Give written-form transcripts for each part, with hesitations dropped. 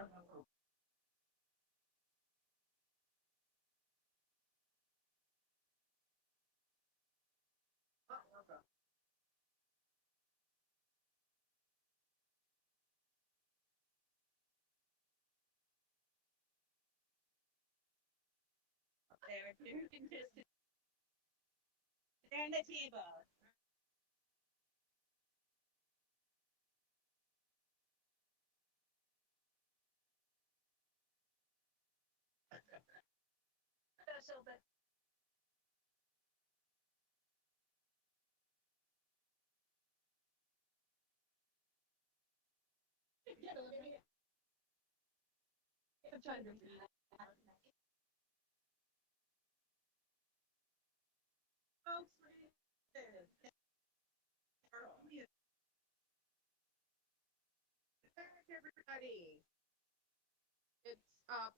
Turn the table. Everybody. It's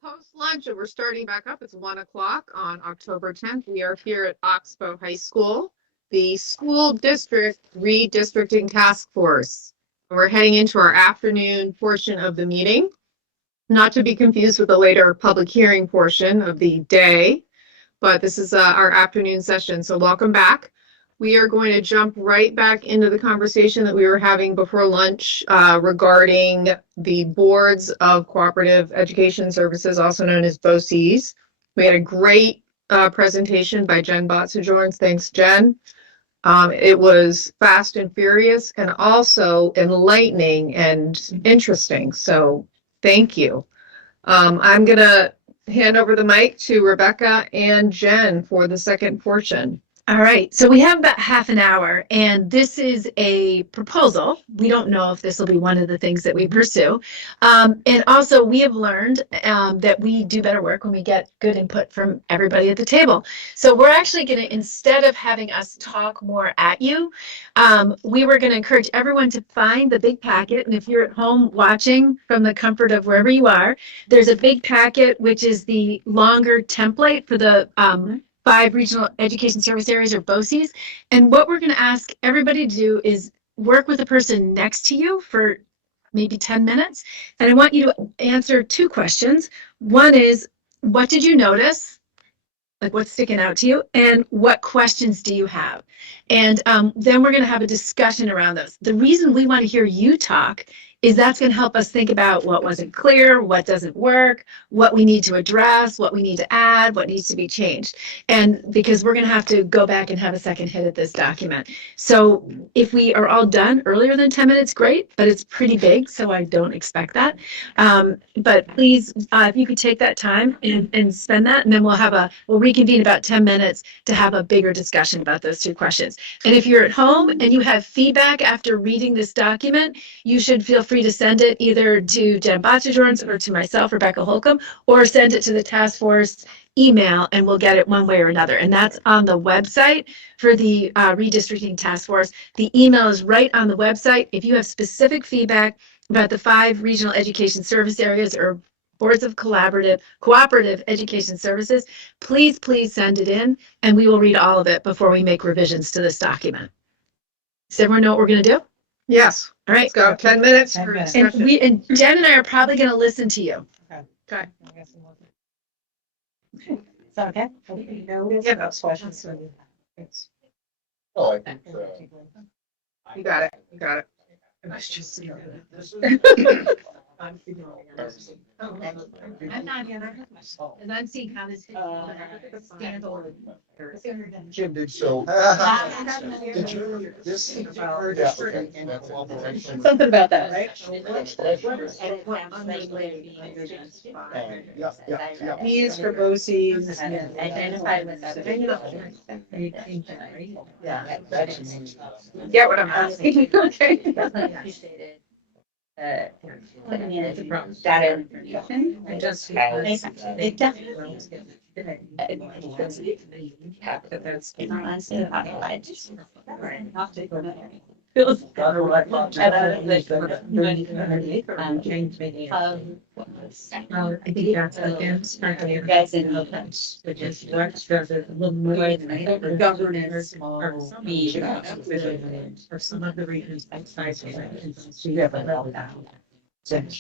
post lunch and we're starting back up. It's 1 o'clock on October 10th. We are here at Oxbow High School, the school district redistricting task force. We're heading into our afternoon portion of the meeting, not to be confused with the later public hearing portion of the day, but this is our afternoon session. So welcome back. We are going to jump right back into the conversation that we were having before lunch regarding the boards of cooperative education services, also known as BOCES. We had a great presentation by Jen Botzajorns. Thanks, Jen. It was fast and furious and also enlightening and interesting. So thank you. I'm going to hand over the mic to Rebecca and Jen for the second portion. All right, so we have about half an hour, and this is a proposal. We don't know if this will be one of the things that we pursue. And also, we have learned that we do better work when we get good input from everybody at the table. So we're actually going to, instead of having us talk more at you, we were going to encourage everyone to find the big packet. And if you're at home watching from the comfort of wherever you are, there's a big packet, which is the longer template for the 5 regional education service areas, or BOCES. And what we're going to ask everybody to do is work with the person next to you for maybe 10 minutes. And I want you to answer 2 questions. One is, what did you notice? Like, what's sticking out to you? And what questions do you have? And then we're going to have a discussion around those. The reason we want to hear you talk is that's going to help us think about what wasn't clear, what doesn't work, what we need to address, what we need to add, what needs to be changed. And because we're going to have to go back and have a second hit at this document. So if we are all done earlier than 10 minutes, great, but it's pretty big, so I don't expect that. But please, if you could take that time and spend that, and then we'll reconvene about 10 minutes to have a bigger discussion about those 2 questions. And if you're at home and you have feedback after reading this document, you should feel free to send it either to Jen Botzajorns or to myself, Rebecca Holcomb, or send it to the task force email, and we'll get it one way or another. And that's on the website for the redistricting task force. The email is right on the website. If you have specific feedback about the 5 regional education service areas or boards of cooperative education services, please send it in, and we will read all of it before we make revisions to this document. Does everyone know what we're going to do? Yes. All right. Let's go. 10 minutes. 10 minutes. And Jen and I are probably going to listen to you. Okay. Is that okay? Yeah. Those questions. Oh, I think, You got it. You got it. I'm not here. And I'm seeing how this scandal. Jim did so. Did you, this. Something about that, right? Yeah. He's for BOCES. Identify with Yeah. Get what I'm asking. Okay. Data information. I just. It definitely. Feels. I think that's again. Guys in Which is what does it a little more than governance or or some of the regions outside. Six.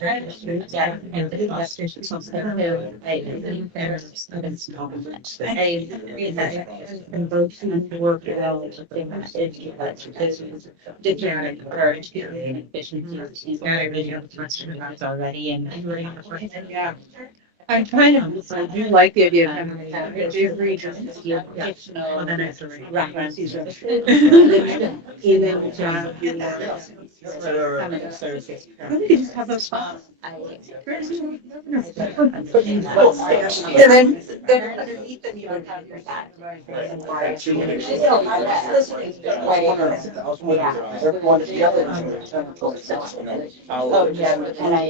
Yeah, and the last station, something. And both work well, different encourage efficiency. Already and. Yeah. I'm kind of, I do like the idea of having, I do agree, just references. Even job. We could just have those fun. And then underneath them, you don't have your that. Everyone together. Oh, yeah, and I.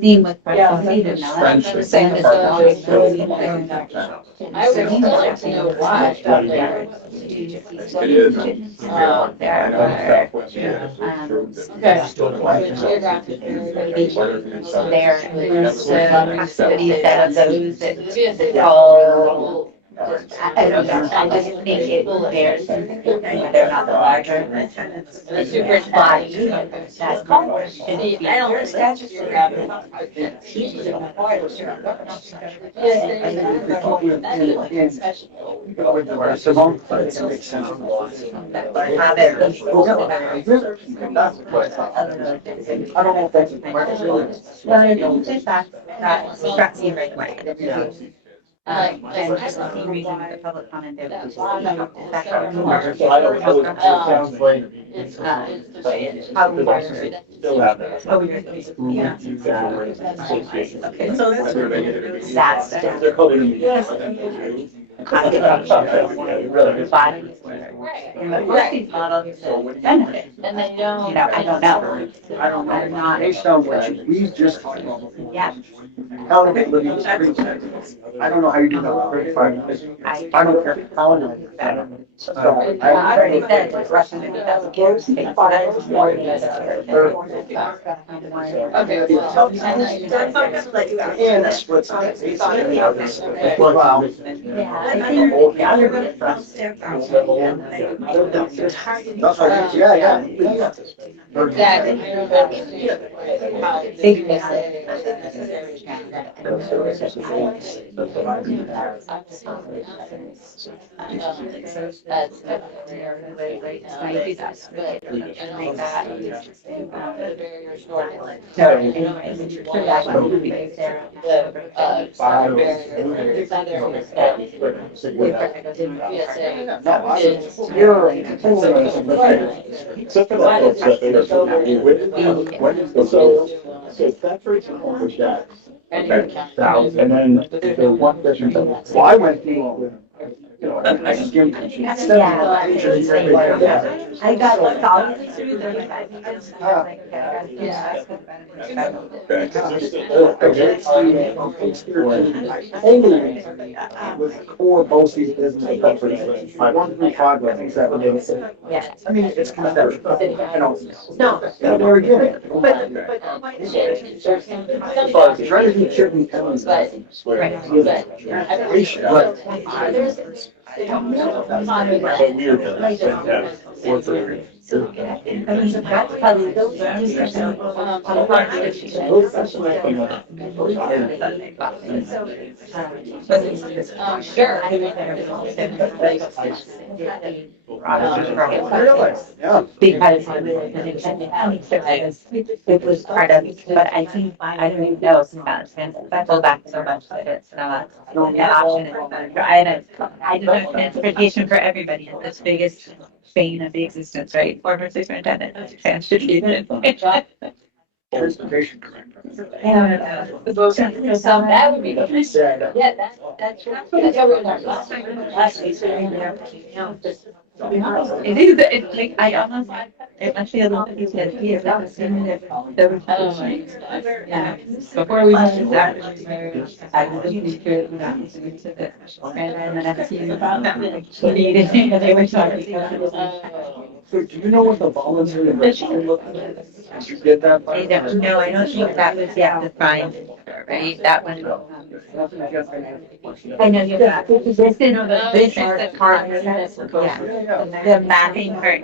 Theme with. Friendship. I would still like to know why. It is. Geographic there, custody set of those that all. I don't know, I just think it bears, they're not the larger. The super body, that's. I don't know, that's just. I don't know if that's. Well, I don't think that struck me right away. And just the same reason with the public comment there. How we are. Oh, yeah. Okay, so That's. Bodies. Benefit. And they don't. You know, I don't know. I don't know. I'm not. Based on what we just talked about. Yeah. Accountability is pretty good. I don't know how you do that in 35 minutes. I don't care how it is. So I already said it's Russian. Okay. And that's what's. Wow. Yeah. Yeah. Except for that, so that for example was that. Okay. And then the one that Well, I went through, I skimmed. I got solidly through 35 minutes. Only with core BOCES business. I 135, I think that was. Yeah. I mean, it's kind of, No. there again. But. Trying to do chicken cones. Sure. Yeah. Because it was part of, but I think, I don't even know if I pull back so much that it's not an option. I don't know transportation for everybody is the biggest bane of the existence, right? Former superintendent, transportation. Transportation. So that would be the. Yeah, that's how we learned last week. It is, it's like, I almost, it must be a little bit said here, that was in there. Yeah, before we did that, I was looking through and then I see about that meeting, and they were talking. So do you know what the voluntary enrichment look like? Did you get that? I don't know, I don't think that was yet defined, right? That one. I know, yeah, this is the part, yeah, the mapping part.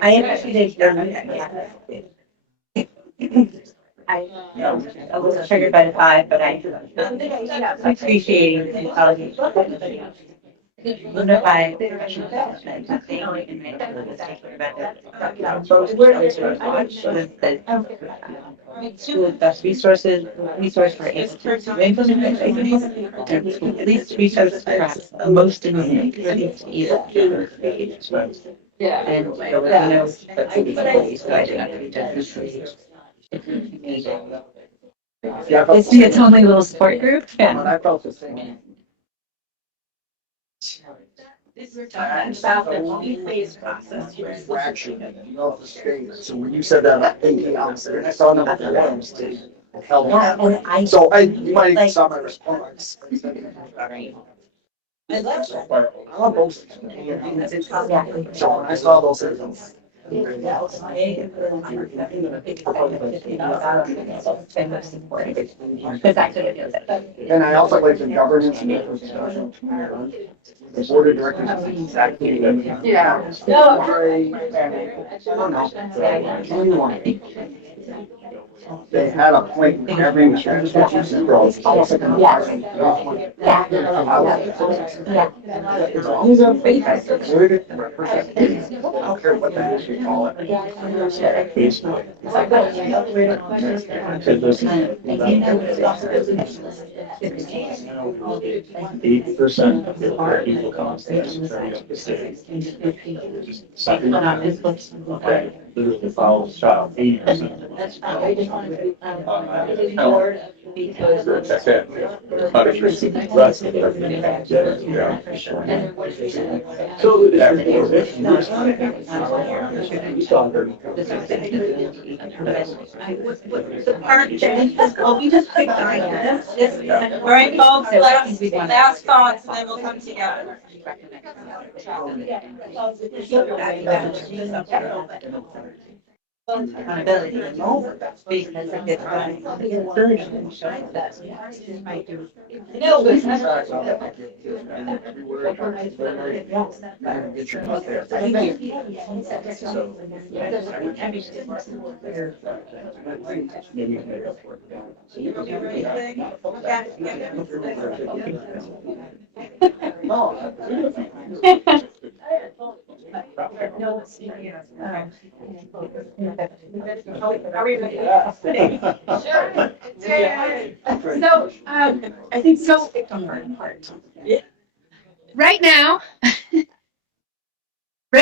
I actually did. I was triggered by the five, but I appreciate the apology. Notify. Best resources, resource for at least resources for most of the. Yeah. And there was no, so I did not reach out. Yeah, I felt It's the its same. only little support group. And I felt the same. About the multi-phase process. Fraction, you know, the state. So when you said that, I'm thinking, and I saw number one, state. Held on. So you might saw my response. I love both. So when I saw those things. And I also like the governance. The board of directors is exactly. Yeah. They had a point in every. It's almost like an. As long as I'm faithful, good representation. I don't care what the heck you call it. Eight percent of the people cost. Literally follows child 80%. That's fine. I just wanted to, because. That's it. So The part that, oh, we just picked on this. All right, folks, last thoughts, then we'll come together. Accountability. Because of the So, I think so. Right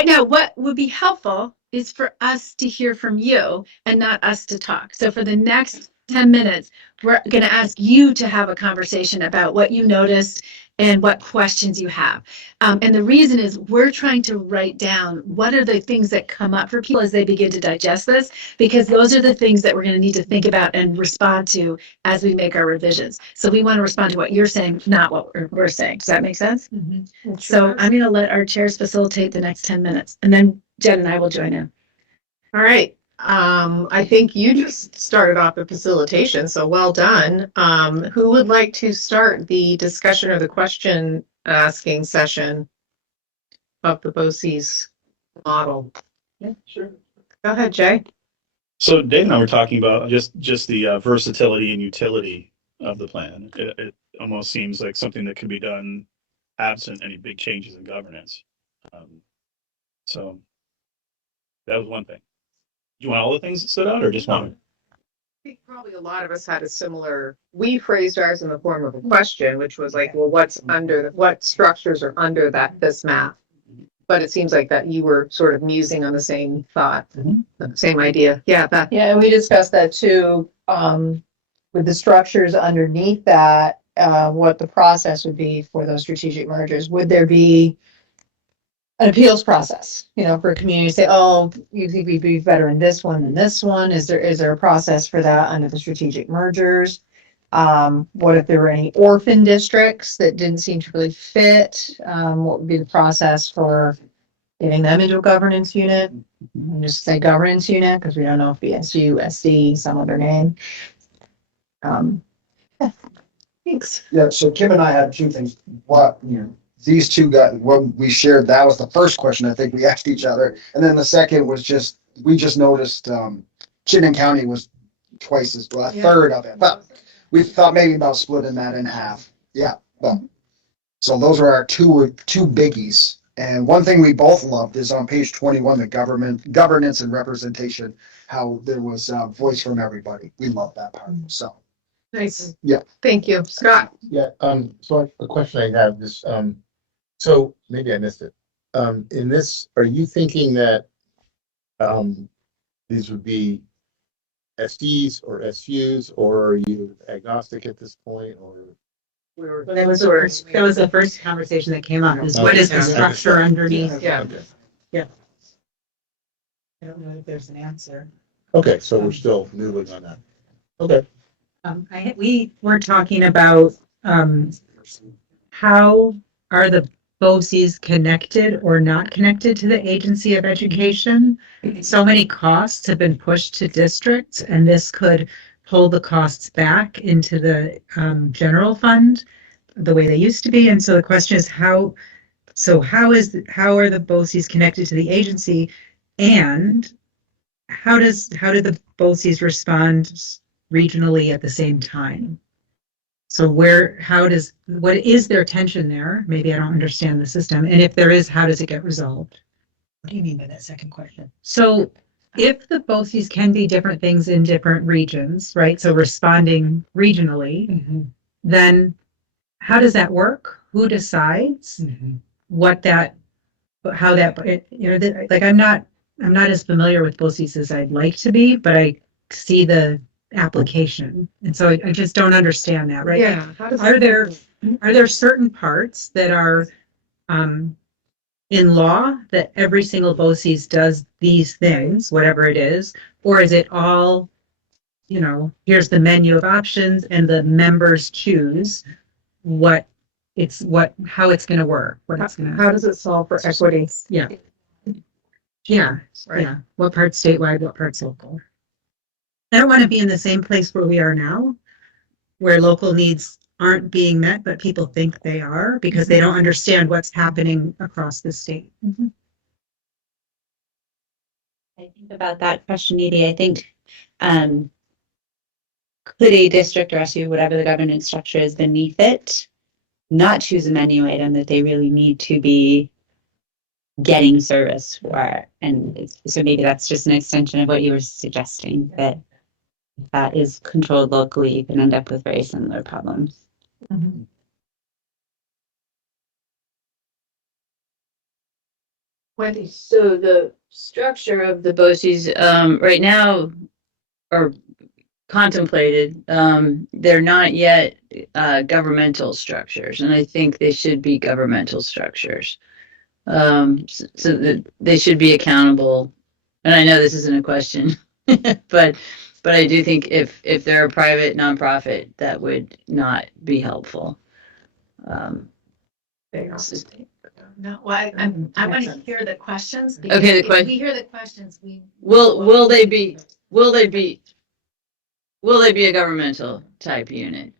now, what would be helpful is for us to hear from you and not us to talk. So for the next 10 minutes, we're going to ask you to have a conversation about what you noticed and what questions you have. And the reason is we're trying to write down what are the things that come up for people as they begin to digest this, because those are the things that we're going to need to think about and respond to as we make our revisions. So we want to respond to what you're saying, not what we're saying. Does that make sense? Mm-hmm. So I'm going to let our chairs facilitate the next 10 minutes, and then Jen and I will join in. All right. I think you just started off the facilitation, so well done. Who would like to start the discussion or the question asking session of the BOCES model? Yeah, sure. Go ahead, Jay. So Dave and I were talking about just the versatility and utility of the plan. It almost seems like something that can be done absent any big changes in governance. So that was one thing. You want all the things that stood out, or just one? I think probably a lot of us had a similar, we phrased ours in the form of a question, which was like, well, what structures are under this map? But it seems like that you were sort of musing on the same thought, the same idea. Yeah, Beth. Yeah, and we discussed that too, with the structures underneath that, what the process would be for those strategic mergers. Would there be an appeals process, for a community to say, oh, you think we'd be better in this one than this one? Is there a process for that under the strategic mergers? What if there were any orphan districts that didn't seem to really fit? What would be the process for getting them into a governance unit? And just say governance unit, because we don't know if BSU, SD, some other name. Yeah. Thanks. Yeah, so Kim and I had two things. What, these two got, what we shared, that was the first question I think we asked each other. And then the second was just, we just noticed, Chittenden County was twice as, well, a third of it, but we thought maybe about splitting that in half. Yeah, but, so those are our two biggies. And one thing we both loved is on page 21, the governance and representation, how there was a voice from everybody. We love that part, so. Nice. Yeah. Thank you. Scott? Yeah, so a question I have is, so maybe I missed it. In this, are you thinking that, these would be SDs or SUs, or are you agnostic at this point, or? That was the first conversation that came up, is what is the structure underneath? Yeah. Okay. I don't know if there's an answer. Okay, so we're still noodling on that. Okay. We were talking about, how are the BOCES connected or not connected to the Agency of Education? So many costs have been pushed to districts, and this could pull the costs back into the general fund the way they used to be. And so the question is how are the BOCES connected to the agency, and how did the BOCES respond regionally at the same time? So what is their tension there? Maybe I don't understand the system. And if there is, how does it get resolved? What do you mean by that second question? So if the BOCES can be different things in different regions, right? So responding regionally, then how does that work? Who decides how that, like I'm not as familiar with BOCES as I'd like to be, but I see the application. And so I just don't understand that, right? Yeah. Are there certain parts that are in law that every single BOCES does these things, whatever it is, or is it all, here's the menu of options and the members choose how it's going to work, How does it solve for equity? Yeah. Right. Yeah. What part's statewide, what part's local? I don't want to be in the same place where we are now, where local needs aren't being met, but people think they are because they don't understand what's happening across the state. I think about that question, Edie. I think, could a district or SU, whatever the governance structure is beneath it, not choose a menu item that they really need to be getting service for? And so maybe that's just an extension of what you were suggesting, that if that is controlled locally, you can end up with very similar problems. Wendy? So the structure of the BOCES right now are contemplated. They're not yet governmental structures, and I think they should be governmental structures. So that they should be accountable. And I know this isn't a question, but I do think if they're a private nonprofit, that would not be helpful. No, well, I want to hear the questions. Because Okay, if we hear the questions, will they be a governmental type unit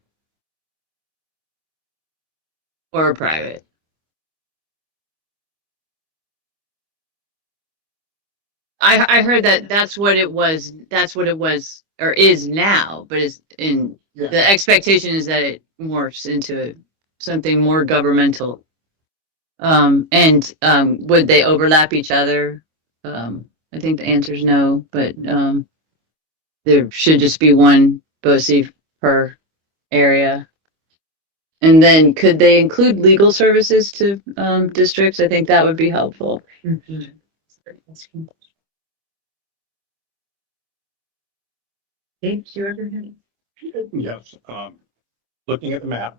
or a private? I heard that's what it was or is now, but the expectation is that it morphs into something more governmental. Would they overlap each other? I think the answer is no, but there should just be one BOCES per area. And then could they include legal services to districts? I think that would be helpful. Dave, do you ever have? Yes, looking at the map,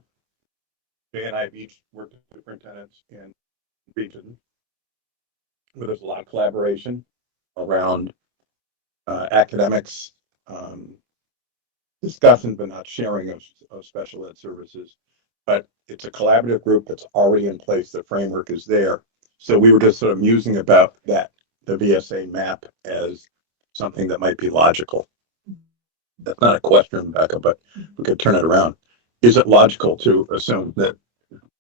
Jay and I have each worked with superintendents in region where there's a lot of collaboration around academics, discussion, but not sharing of special ed services. But it's a collaborative group that's already in place. The framework is there. So we were just sort of musing about that, the VSA map as something that might be logical. That's not a question, Rebecca, but we could turn it around. Is it logical to assume that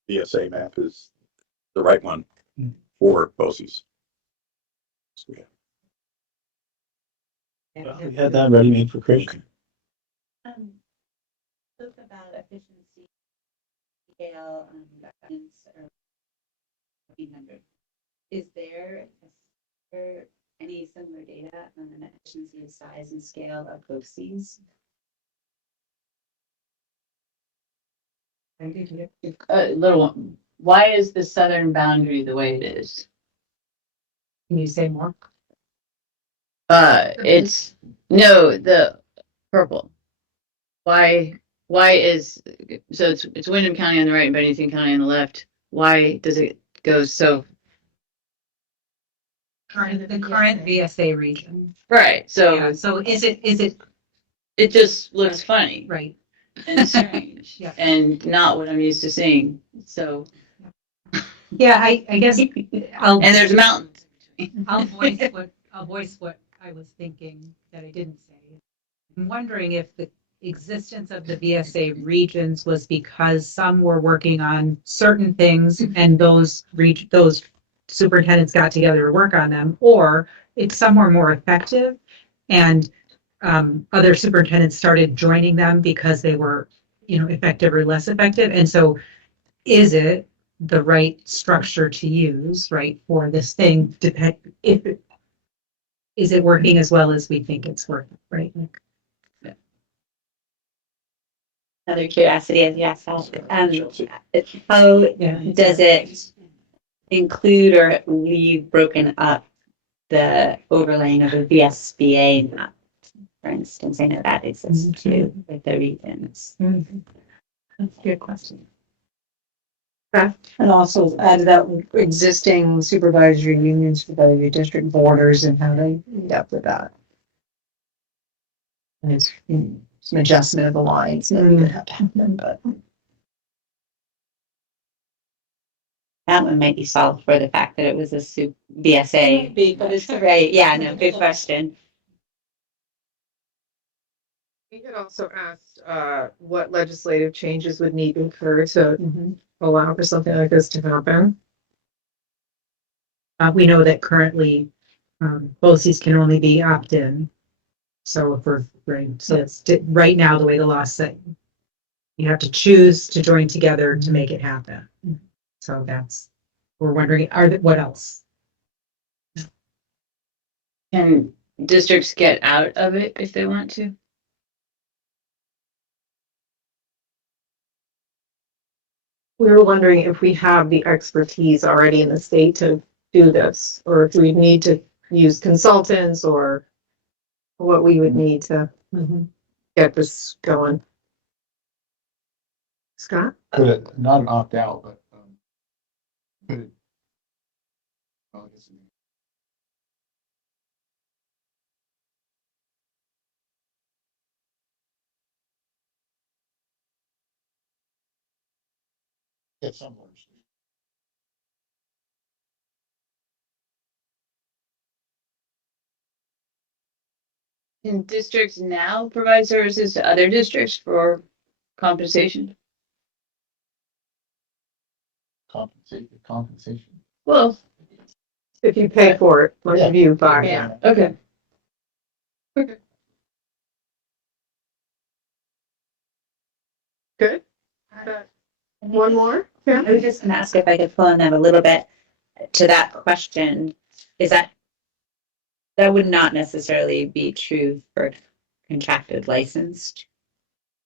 VSA map is the right one for BOCES? Well, we had that ready-made for creation. Spoke about efficiency scale guidance or 1500. Is there any similar data on the efficiency of size and scale of BOCES? Little one, why is the southern boundary the way it is? Can you say more? It's, no, the purple. Why is, so it's Windham County on the right and Bennington County on the left. Why does it go so, The current VSA region. right, Yeah, so so is it, it just looks funny right? and strange Yeah. and not what I'm used to seeing, so. Yeah, I guess I'll. And there's mountains. I'll voice what I was thinking that I didn't say. I'm wondering if the existence of the VSA regions was because some were working on certain things and those superintendents got together to work on them, or if some were more effective and other superintendents started joining them because they were, effective or less effective. And so is it the right structure to use, right, for this thing? Is it working as well as we think it's working, right? Another curiosity as you asked that. How does it include or leave broken up the overlaying of a VSBA map? For instance, I know that exists too with the regions. That's a good question. And also added up existing supervisory unions, supervisory district borders and how they end up with that. And it's some adjustment of the lines that would have to happen, but. That one might be solved for the fact that it was a VSA. But it's right. Yeah, no, good question. We had also asked what legislative changes would need to occur to allow for something like this to happen. We know that currently BOCES can only be opt-in. So if we're right, so it's right now the way the law said, you have to choose to join together to make it happen. So we're wondering, what else? Can districts get out of it if they want to? We were wondering if we have the expertise already in the state to do this, or if we need to use consultants, or what we would need to get this going. Scott? Could it, not an opt-out, but could it? Well, I guess it- Get some words. Can districts now provide services to other districts for compensation? Compensation. Well, If you pay for it, like if you buy. yeah, okay. Okay. Good. One more? I was just gonna ask if I could pull on that a little bit to that question. Is that would not necessarily be true for contracted licensed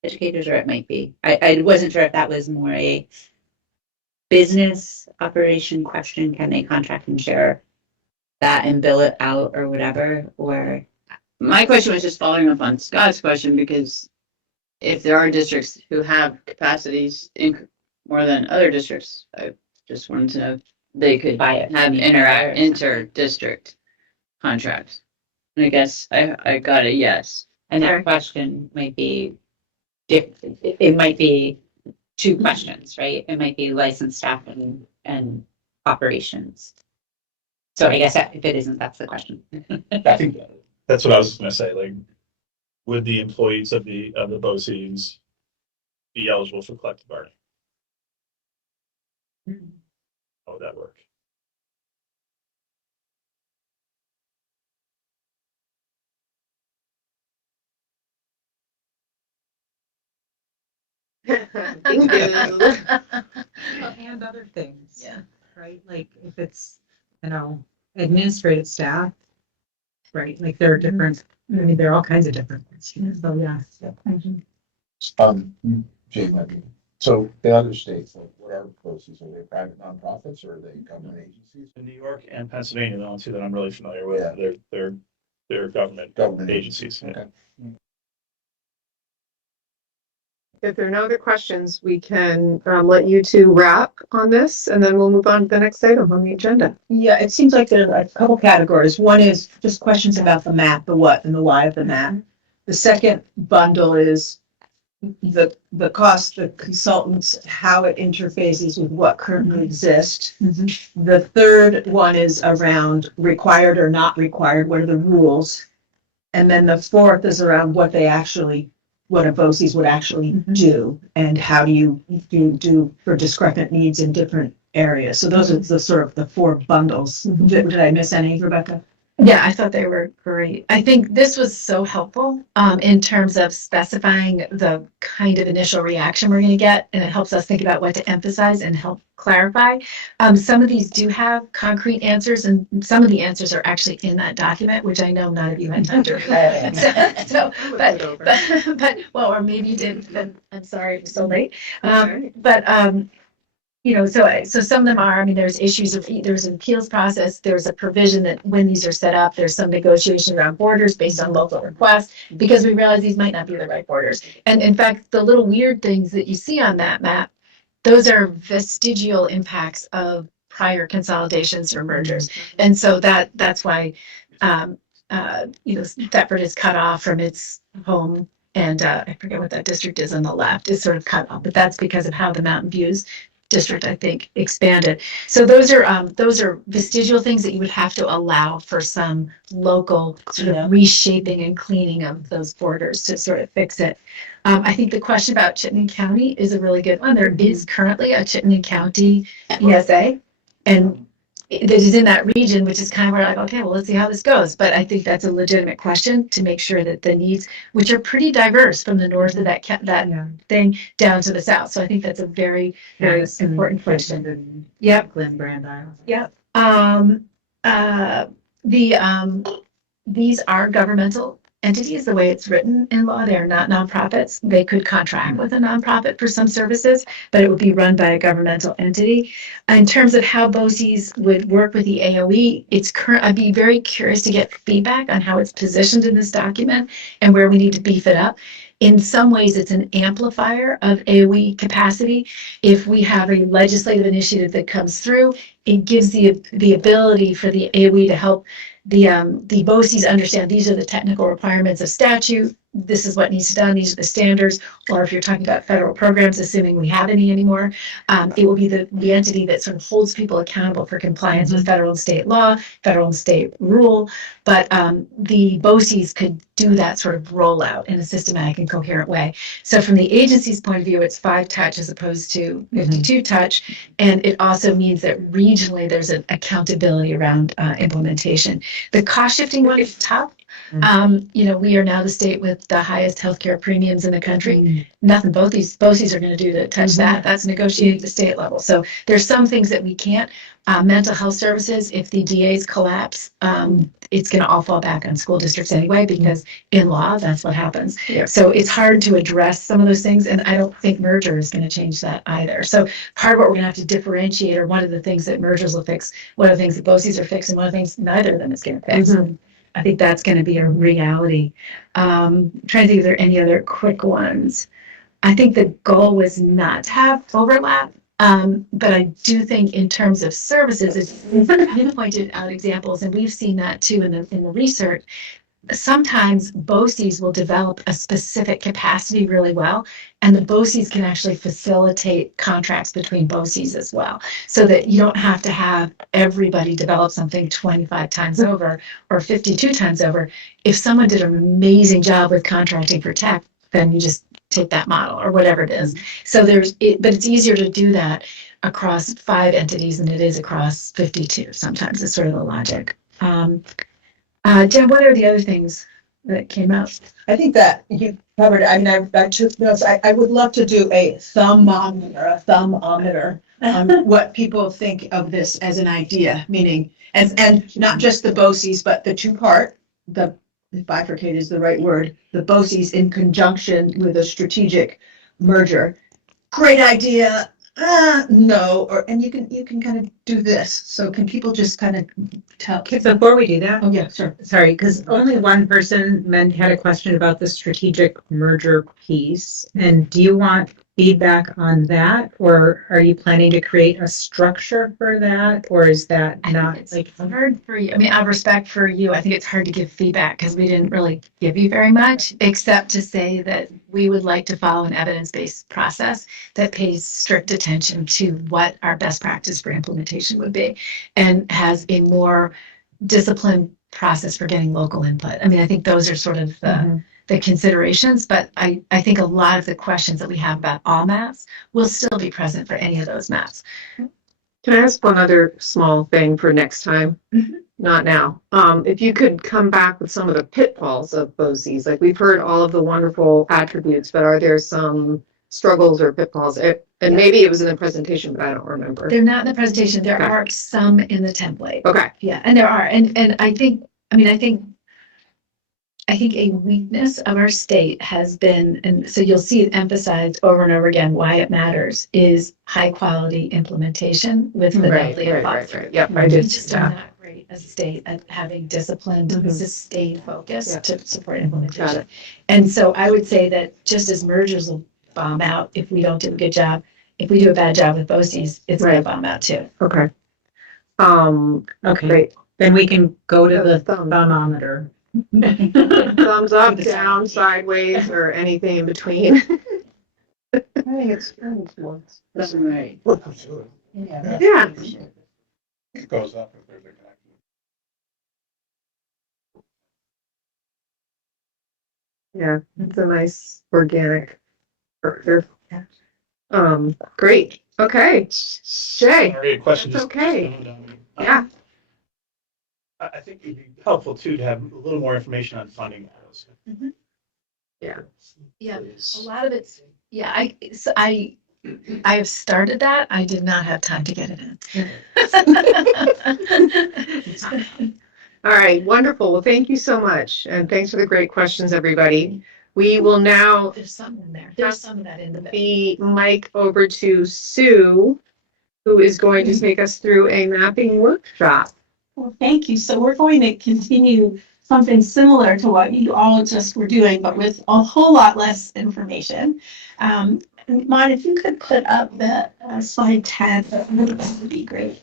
educators, or it might be. I wasn't sure if that was more a business operation question. Can they contract and share that and bill it out or whatever? Or My question was just following up on Scott's question, because if there are districts who have capacities in more than other districts, I just wanted to know if they could have inter-district contracts. And I guess I got a yes. and that Okay. question might be it might be two questions, right? It might be licensed staff and operations. So I guess if it isn't, that's the question. I think that's what I was gonna say, like, would the employees of the BOCES be eligible for collective bargaining? How would that work? Thank you. And other things. Yeah. Right, like if it's, administrative staff, right, like there are different, I mean, there are all kinds of different ones, so yeah. Jane, so the other states, like what are BOCES? Are they private nonprofits or are they government agencies? In New York and Pennsylvania, the only two that I'm really familiar with, Yeah. they're government Government agencies. Okay. If there are no other questions, we can let you two wrap on this, and then we'll move on to the next item on the agenda. Yeah, it seems like there are a couple categories. One is just questions about the map, the what and the why of the map. The second bundle is the cost, the consultants, how it interfaces with what currently exists. The third one is around required or not required, what are the rules? And then the fourth is around what a BOCES would actually do, and how do you do for discrepant needs in different areas. So those are the sort of the four bundles. Did I miss any, Rebecca? Yeah, I thought they were great. I think this was so helpful in terms of specifying the kind of initial reaction we're going to get, and it helps us think about what to emphasize and help clarify. Some of these do have concrete answers, and some of the answers are actually in that document, which I know none of you had time to read. Well, or maybe you did, then I'm sorry it was so late. So some of them are, I mean, there's there's an appeals process, there's a provision that when these are set up, there's some negotiation around borders based on local requests, because we realize these might not be the right borders. And in fact, the little weird things that you see on that map, those are vestigial impacts of prior consolidations or mergers. And so that's why, Thetford is cut off from its home. And I forget what that district is on the left, is sort of cut off, but that's because of how the Mountain Views district, I think, expanded. So those are vestigial things that you would have to allow for some local sort of reshaping and cleaning of those borders to sort of fix it. I think the question about Chittenden County is a really good one. There is currently a Chittenden County ESA, and that is in that region, which is kind of where like, okay, well, let's see how this goes. But I think that's a legitimate question to make sure that the needs, which are pretty diverse from the north of that thing down to the south. So I think that's a very, very important question. Yep. Glen Brand Island. Yep. These are governmental entities, the way it's written in law. They're not nonprofits. They could contract with a nonprofit for some services, but it would be run by a governmental entity. In terms of how BOCES would work with the AOE, I'd be very curious to get feedback on how it's positioned in this document and where we need to beef it up. In some ways, it's an amplifier of AOE capacity. If we have a legislative initiative that comes through, it gives the ability for the AOE to help the BOCES understand these are the technical requirements of statute. This is what needs to be done. These are the standards. Or if you're talking about federal programs, assuming we have any anymore, it will be the entity that sort of holds people accountable for compliance with federal and state law, federal and state rule. But the BOCES could do that sort of rollout in a systematic and coherent way. So from the agency's point of view, it's 5 touch as opposed to 52 touch. And it also means that regionally there's an accountability around implementation. The cost shifting one is tough. We are now the state with the highest healthcare premiums in the country. Nothing both these BOCES are going to do to touch that. That's negotiated at the state level. So there's some things that we can't. Mental health services, if the DAs collapse, it's going to all fall back on school districts anyway, because in law, that's what happens. Yeah. So it's hard to address some of those things. And I don't think merger is going to change that either. So part of what we're going to have to differentiate, or one of the things that mergers will fix, one of the things that BOCES are fixing, one of the things neither of them is going to fix. I think that's going to be a reality. Trying to think if there are any other quick ones. I think the goal was not to have overlap, but I do think in terms of services, it's pointed out examples, and we've seen that too in the research. sometimes BOCES will develop a specific capacity really well, and the BOCES can actually facilitate contracts between BOCES as well, so that you don't have to have everybody develop something 25 times over or 52 times over. If someone did an amazing job with contracting for tech, then you just take that model or whatever it is. So but it's easier to do that across 5 entities than it is across 52. Sometimes it's sort of the logic. Jen, what are the other things that came out? I think that you covered, I mean, I took notes. I would love to do a thumbometer on what people think of this as an idea, meaning, and not just the BOCES, but the two-part, the bifurcate is the right word, the BOCES in conjunction with a strategic merger. Great idea. No, and you can kind of do this. So can people just kind of tell? Okay, before we do that, Oh, yeah, sure. sorry, because only one person had a question about the strategic merger piece. And do you want feedback on that, or are you planning to create a structure for that, or is that not It's hard for you. I mean, out of respect for you, I think it's hard to give feedback because we didn't really give you very much, except to say that we would like to follow an evidence-based process that pays strict attention to what our best practice for implementation would be and has a more disciplined process for getting local input. I mean, I think those are sort of the considerations, but I think a lot of the questions that we have about all maps will still be present for any of those maps. Can I ask one other small thing for next time? Not now. If you could come back with some of the pitfalls of BOCES, like we've heard all of the wonderful attributes, but are there some struggles or pitfalls? And maybe it was in the presentation, but I don't remember. They're not in the presentation. There Okay. are some in the template. Okay. Yeah, and there are, and I think a weakness of our state has been, and so you'll see it emphasized over and over again, why it matters is high quality implementation with fidelity and follow through. Yep, I We did. just are not great as a state at having disciplined, sustained focus Yeah. to support Got implementation. it. And so I would say that just as mergers will bomb out if we don't do a good job, if we do a bad job with BOCES, it's going to bomb out too. Okay. okay? Great. Then we can go to the Thumb. thermometer. Thumbs up, down, sideways, or anything in between. I think it's once. Yeah. Yeah. It goes up if there's a connection. Yeah, it's a nice organic structure. Great. Okay. Jay. Sorry, a question That's just okay. dawned on me. Yeah. I think it'd be helpful too to have a little more information on funding models. Yeah. Yeah, a lot of it's, yeah, I have started that. I did not have time to get it in. All right. Wonderful. Well, thank you so much. And thanks for the great questions, everybody. We will now There's some in there. There's some of that in the the mic over to Sue, who is going to take us through a mapping workshop. Well, thank you. So we're going to continue something similar to what you all just were doing, but with a whole lot less information. Mon, if you could put up the slide 10, that would be great.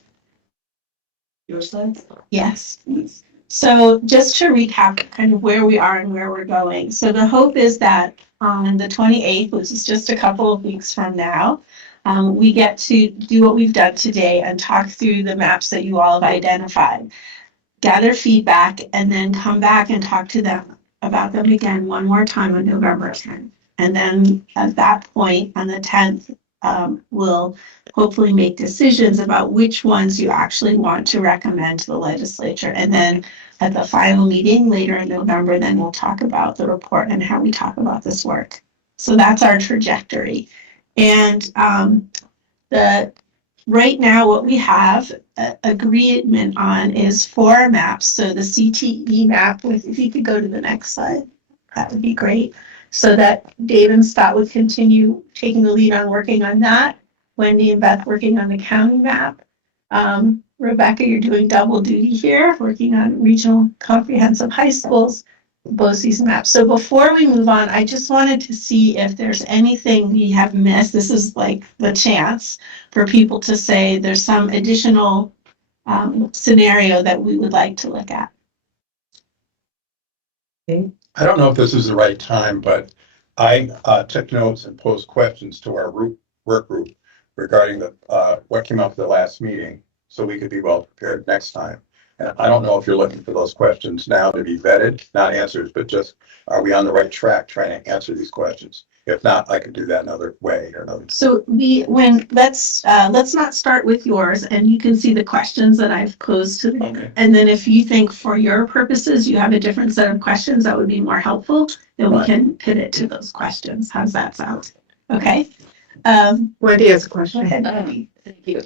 Your slides? Yes, please. So just to recap kind of where we are and where we're going. So the hope is that on the 28th, which is just a couple of weeks from now, we get to do what we've done today and talk through the maps that you all have identified, gather feedback, and then come back and talk to them about them again one more time on November 10th. And then at that point on the 10th, we'll hopefully make decisions about which ones you actually want to recommend to the legislature. And then at the final meeting later in November, then we'll talk about the report and how we talk about this work. So that's our trajectory. And right now what we have agreement on is 4 maps. So the CTE map, if you could go to the next slide, that would be great. So that Dave and Scott would continue taking the lead on working on that. Wendy and Beth working on the county map. Rebecca, you're doing double duty here, working on regional comprehensive high schools, BOCES map. So before we move on, I just wanted to see if there's anything we have missed. This is like the chance for people to say there's some additional scenario that we would like to look at. I don't know if this is the right time, but I took notes and posed questions to our work group regarding what came up at the last meeting, so we could be well prepared next time. And I don't know if you're looking for those questions now to be vetted, not answers, but just, are we on the right track trying to answer these questions? If not, I could do that another way or another. So let's not start with yours, and you can see the questions that I've posed to them. Okay. And then if you think for your purposes, you have a different set of questions that would be more helpful, then we Right. can pivot to those questions. How's that sound? Okay. Wendy has a question. Go ahead. Thank you.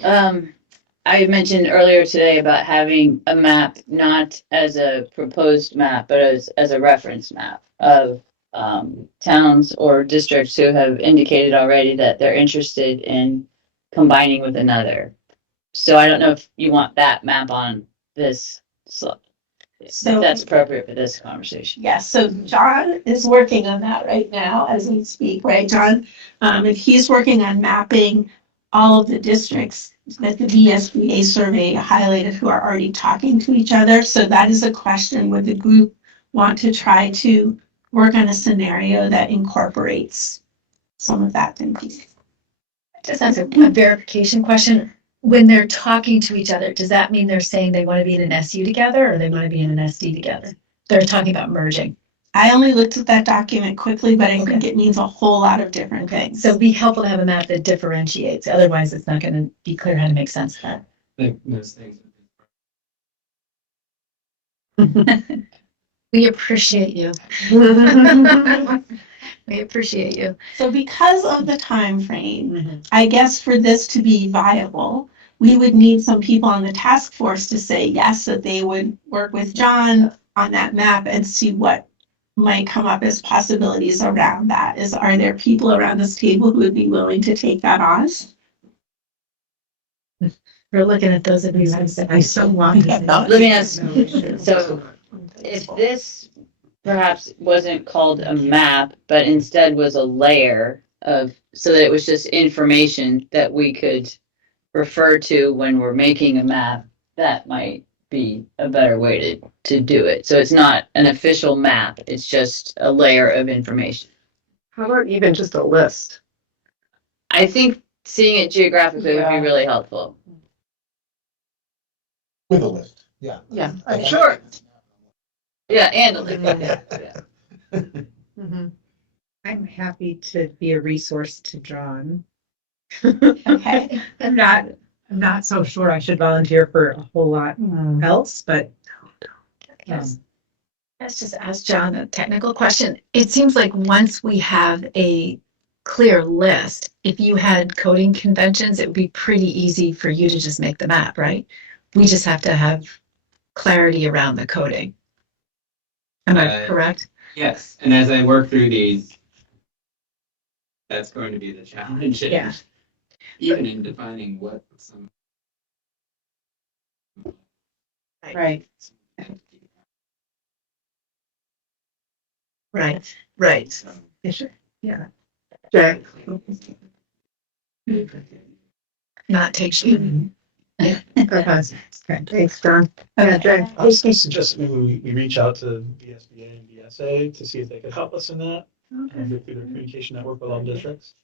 I mentioned earlier today about having a map, not as a proposed map, but as a reference map of towns or districts who have indicated already that they're interested in combining with another. So I don't know if you want that map on this, so So- that's appropriate for this conversation. Yes, so John is working on that right now as we speak, right, John? And he's working on mapping all of the districts that the VSBA survey highlighted who are already talking to each other. So that is a question, would the group want to try to work on a scenario that incorporates some of that thinking? Just as a verification question, when they're talking to each other, does that mean they're saying they want to be in an SU together or they want to be in an SD together? They're talking about merging. I only looked at that document quickly, but I think it means a whole lot of different things. So it'd be helpful to have a map that differentiates. Otherwise, it's not going to be clear how to make sense of that. think those things. We appreciate you. We appreciate you. So because of the time frame, I guess for this to be viable, we would need some people on the task force to say yes, that they would work with John on that map and see what might come up as possibilities around that. Are there people around this table who would be willing to take that on? We're looking at those of you. I so want to. Let me ask, so if this perhaps wasn't called a map, but instead was a layer of, so that it was just information that we could refer to when we're making a map, that might be a better way to do it. So it's not an official map, it's just a layer of information. How about even just a list? I think seeing it geographically would be Yeah. really helpful. With a list, yeah. Yeah. I'm sure. Yeah, and a link. Yeah. Mhm. I'm happy to be a resource to John. Okay. I'm not so sure I should volunteer for a whole lot else, but. Yes. Let's just ask John a technical question. It seems like once we have a clear list, if you had coding conventions, it would be pretty easy for you to just make the map, right? We just have to have clarity around the coding. Am I correct? Yes, and as I work through these, that's going to be the challenge. Yeah. Even in defining what some. Right. Right. Yeah. Jay? Not take shooting. Okay. Thanks, John. Yeah, Jay? I was going to suggest maybe we reach out to VSBA and VSA to see if they could help us in that. And go through their communication network with all districts.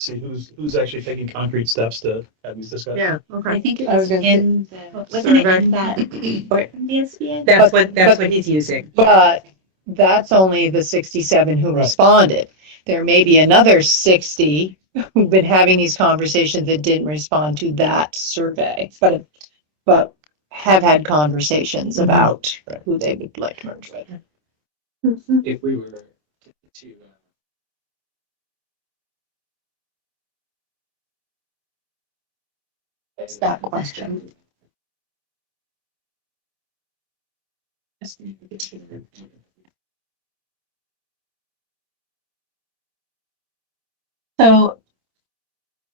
See who's actually taking concrete steps to have these discussions. Yeah, I okay. think it I was was gonna in the, wasn't it in that report from the SBA? That's what he's using. But that's only the 67 who responded. There may be another 60 who've been having these conversations that didn't respond to that survey, but have had conversations about who they would like to merge with. If we were to. It's that question. So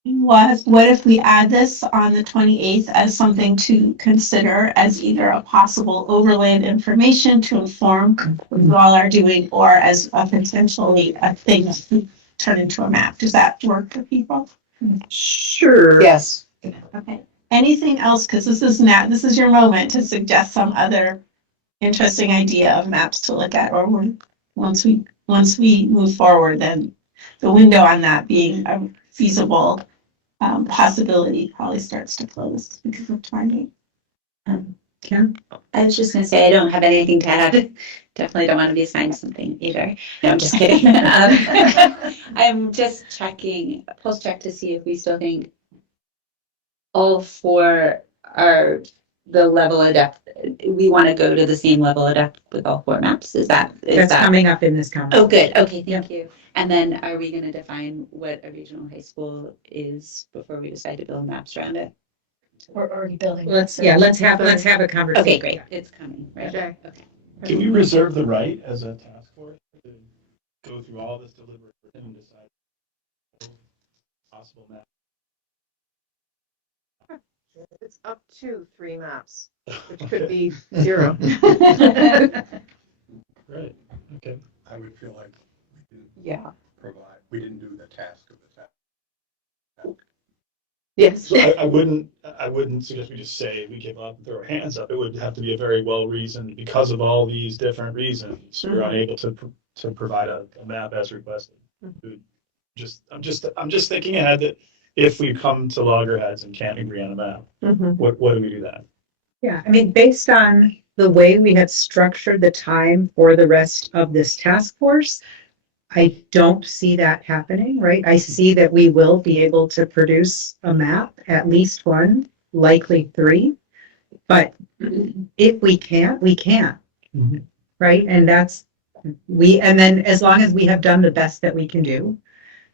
what if we add this on the 28th as something to consider as either a possible overlay of information to inform what you all are doing, or as a potentially a thing to turn into a map? Does that work for people? Sure. Yes. Okay. Anything else? Because this is your moment to suggest some other interesting idea of maps to look at, or once we move forward, then the window on that being a feasible possibility probably starts to close because of timing. Ken? I was just gonna say, I don't have anything to add. Definitely don't want to be assigned something either. No, I'm just kidding. I'm just checking, pulse check to see if we still think all four are the level of depth. We want to go to the same level of depth with all four maps. Is that? That's coming up in this conversation. Oh, good. Okay, thank you. And then are we gonna define what a regional high school is before we decide to build maps around it? We're already building. Let's have a conversation. Okay, great. It's coming, right? Okay. Okay. Do we reserve the right as a task force to go through all this deliberate and decide possible map? It's up to 3 maps, which could be 0. Right, okay. I would feel like we didn't Yeah. provide, we didn't do the task of the task. Yes. So I wouldn't suggest we just say we give up and throw our hands up. It would have to be a very well reasoned, because of all these different reasons, we're unable to provide a map as requested. I'm just thinking ahead that if we come to loggerheads and can't agree on a map, what do we do then? Yeah, I mean, based on the way we have structured the time for the rest of this task force, I don't see that happening, right? I see that we will be able to produce a map, at least one, likely 3. But if we can't, we can't. Right? And and then as long as we have done the best that we can do,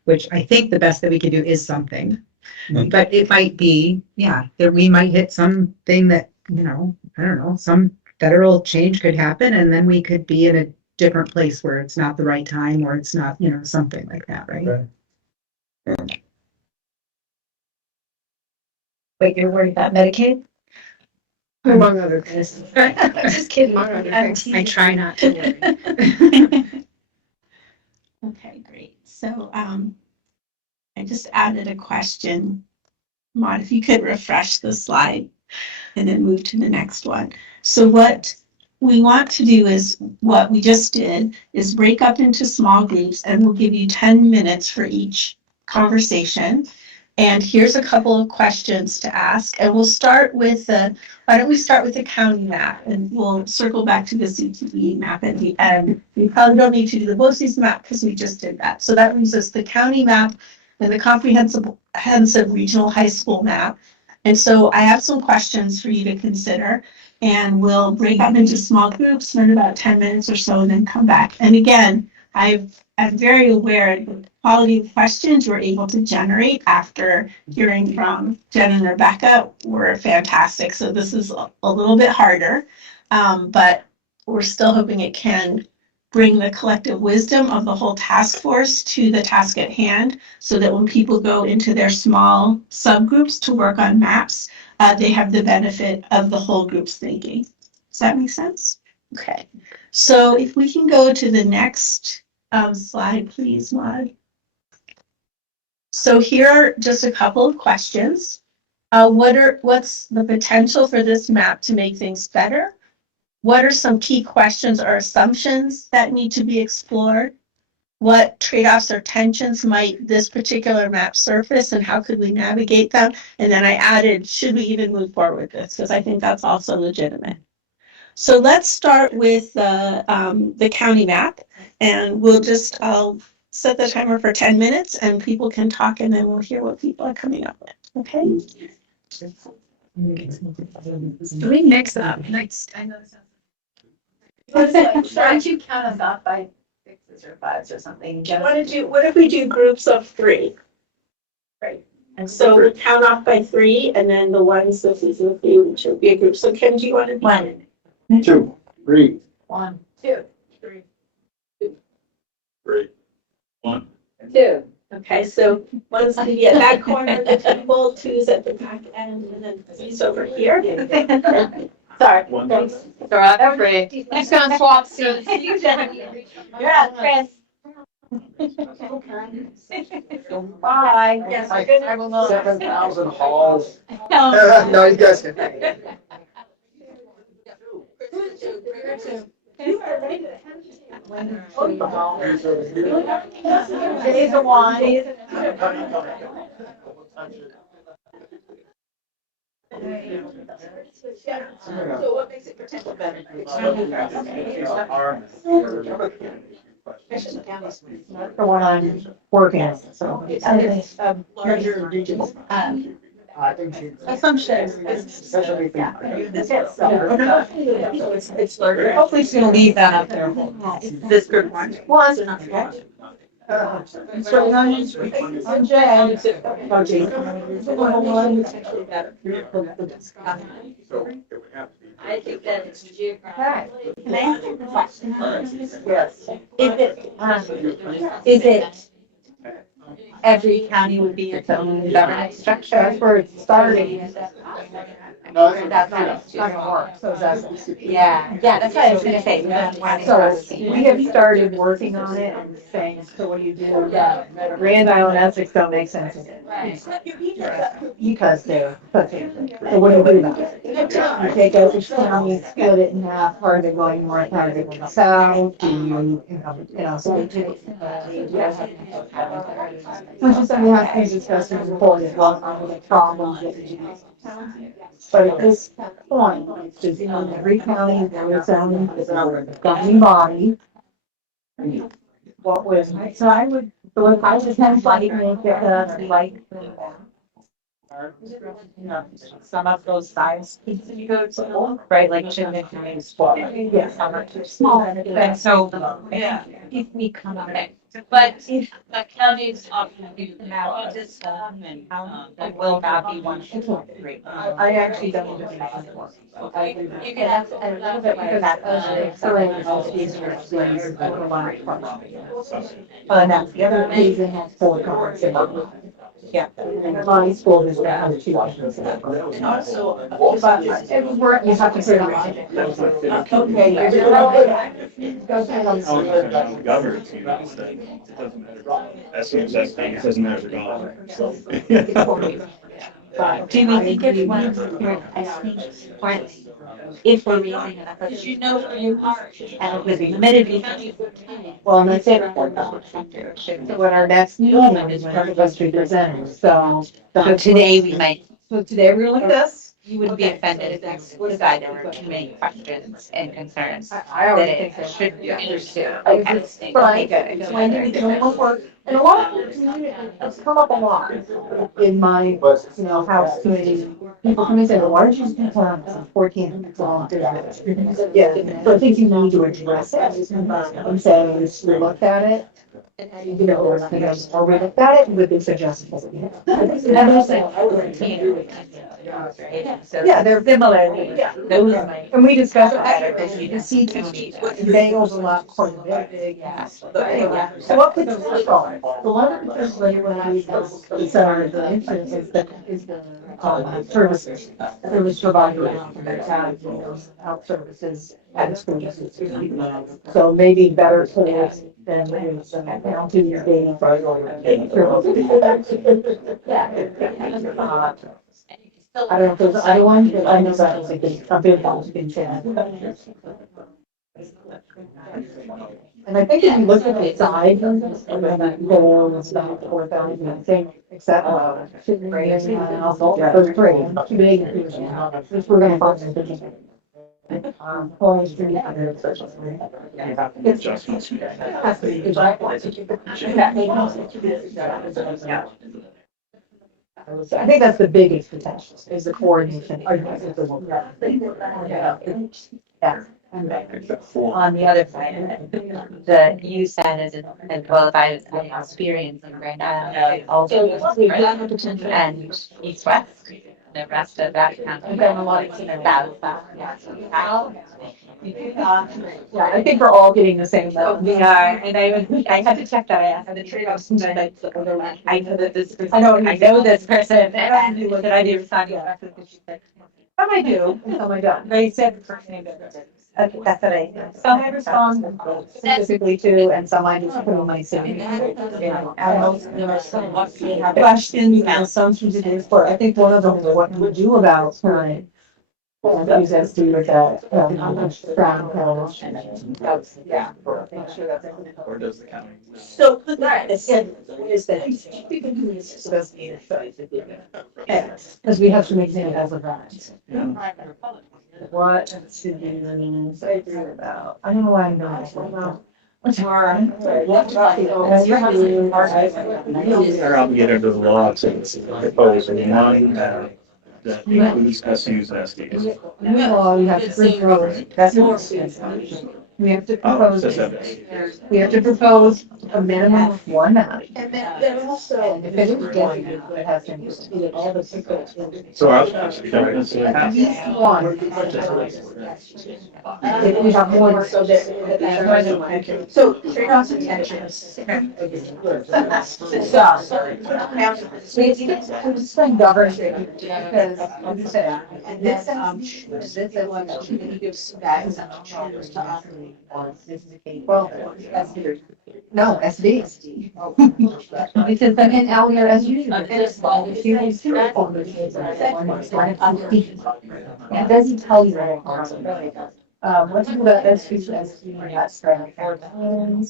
which I think the best that we can do is something. But it might be, that we might hit something that, I don't know, some federal change could happen, and then we could be in a different place where it's not the right time, or it's not, something like that, right? Okay. Wait, you're worried about Medicaid? Among other things. Just kidding. Among other things. I try not to worry. Okay, great. So I just added a question. Maud, if you could refresh the slide and then move to the next one. So what we want to do is what we just did is break up into small groups, and we'll give you 10 minutes for each conversation. And here's a couple of questions to ask. And we'll start with why don't we start with the county map, and we'll circle back to the CTE map at the end. We probably don't need to do the BOCES map because we just did that. So that leaves us the county map and the comprehensive regional high school map. And so I have some questions for you to consider, and we'll break up into small groups, spend about 10 minutes or so, and then come back. And again, I'm very aware of the quality of questions we're able to generate after hearing from Jen and Rebecca were fantastic. So this is a little bit harder, but we're still hoping it can bring the collective wisdom of the whole task force to the task at hand, so that when people go into their small subgroups to work on maps, they have the benefit of the whole group's thinking. Does that make sense? Okay. So if we can go to the next slide, please, Maud. So here are just a couple of questions. What's the potential for this map to make things better? What are some key questions or assumptions that need to be explored? What trade-offs or tensions might this particular map surface, and how could we navigate them? And then I added, should we even move forward with this? Because I think that's also legitimate. So let's start with the county map, and we'll just, I'll set the timer for 10 minutes and people can talk, and then we'll hear what people are coming up with, okay? We mix up. Next, I know this sounds. Why don't you count us off by 6s or 5s or something? What if we do groups of 3? Right. And so we count off by 3, and then the ones that is in 3, which will be a group. So Ken, do you want to do 1, 2, 3, 1, 2, 3. 3, 1. 2? Okay, so 1's gonna be at that corner of the table, 2's at the back end, and then 3's over here. Sorry. One. Thanks. They're out of free. He's gonna swap seats. You're out, Chris. Bye. Yes, Like we're gonna- I will not. 7,000 halls. No. No, you guys can. Days of wine. So what makes it potential benefit? The one I'm working on, so. It's larger regions. Assumptions. It's larger. Hopefully it's gonna leave that up there. This group one. Was. So on Jen. I think that it's geographically. Can I ask you a question? Yes. Is it every county would be its own governance structure? That's where it's starting. That's not gonna work, so that's. Yeah, that's what I was gonna say. So we have started working on it and saying, so what do you do? Yeah. Grand Island ethics don't make sense. Because they're, so what do you do about it? You take out each county, split it in half, part of it going north, part of it going south, so. Which is something that has to be discussed in the report as well, on the problems that you have. But at this point, it's just in every county, there is some governing body. What was, so I would, so if I was kind of like, make it, like. Some of those size pieces you go to, right, like gym and sport. Yes, some are too small, and so, yeah. If we come up with, but if the counties often do now, this, and, it will not be one. I actually don't do that. You can ask a little bit like that. That's the other reason has 4 comments. Yeah. And my school is around 2 options. But it was work, you have to put it on. Okay, you're just. Go ahead on. Governance, you know, it doesn't matter. It doesn't matter at all. Do we think it's one of the, I think, if we're raising enough, because you know where you are, and it would be limited. Well, and that's it. So what our next meeting is one of us to present, so. So today we might, So today we're like this. you wouldn't be offended if that's decided there were too many questions and concerns. I always think that that. it should be understood. Okay. Okay, good. When you're doing homework, and a lot of it's come up a lot in my, house committee. People come and say, well, why don't you just do time 14 volunteers? Yeah, so I think you need to address it and say, we looked at it. Or we looked at it with the suggestions. Yeah, they're Similarly, those might. and we discussed it Better better because you because just you see see, they overlap quite a bit. Yeah. So what could you call it? The one that just like when I was the center of the interest is the services, service provider for their town, health services and schools. So maybe better tools than now to use data. I don't know if there's other ones, but I know that was a big one, been said. And I think if you look at the side, goal and stuff, 4,000, I think, except, and also, those three, too big, which we're gonna find. Pulling street under social. Adjustments. I think that's the biggest potential, is the coordination. Yeah. On the other side, the you said as well as I was experiencing right now, also and east west, the rest of that county. South. Yeah, I think we're all getting the same level. We are, and I had to check that. I had to trade-off tonight. I know that this person, I know this person, and what did I do? Responding back to the she said. Some I do, and some I don't. They said the first name. That's what I, some I respond specifically to, and some I just put on my CV. And most, there are some questions and assumptions it is for, I think one of them is what do we do about current Use SD with that, brown color. Yeah. Make sure that's. Or does the county? So, what is that? Supposed to be. Because we have to make it as a balance. What should be about? I don't know why I'm doing this. They're obligated to the law to propose one that includes SUs and SDs. Well, you have to propose, that's what it says. We have to Oh, it propose, says that. we have to propose a minimum of one map. And then also. And if it is one, it has to include all the people. So our governance would At have. least one. If we have more, so that. So trade-offs and tensions. I'm just saying govern, because, like you said, this is one that you give bags and charters to operate on. This is a K-12. No, SD. Because then in L, you're SU. It doesn't tell you. Once you do that, SU, that's right.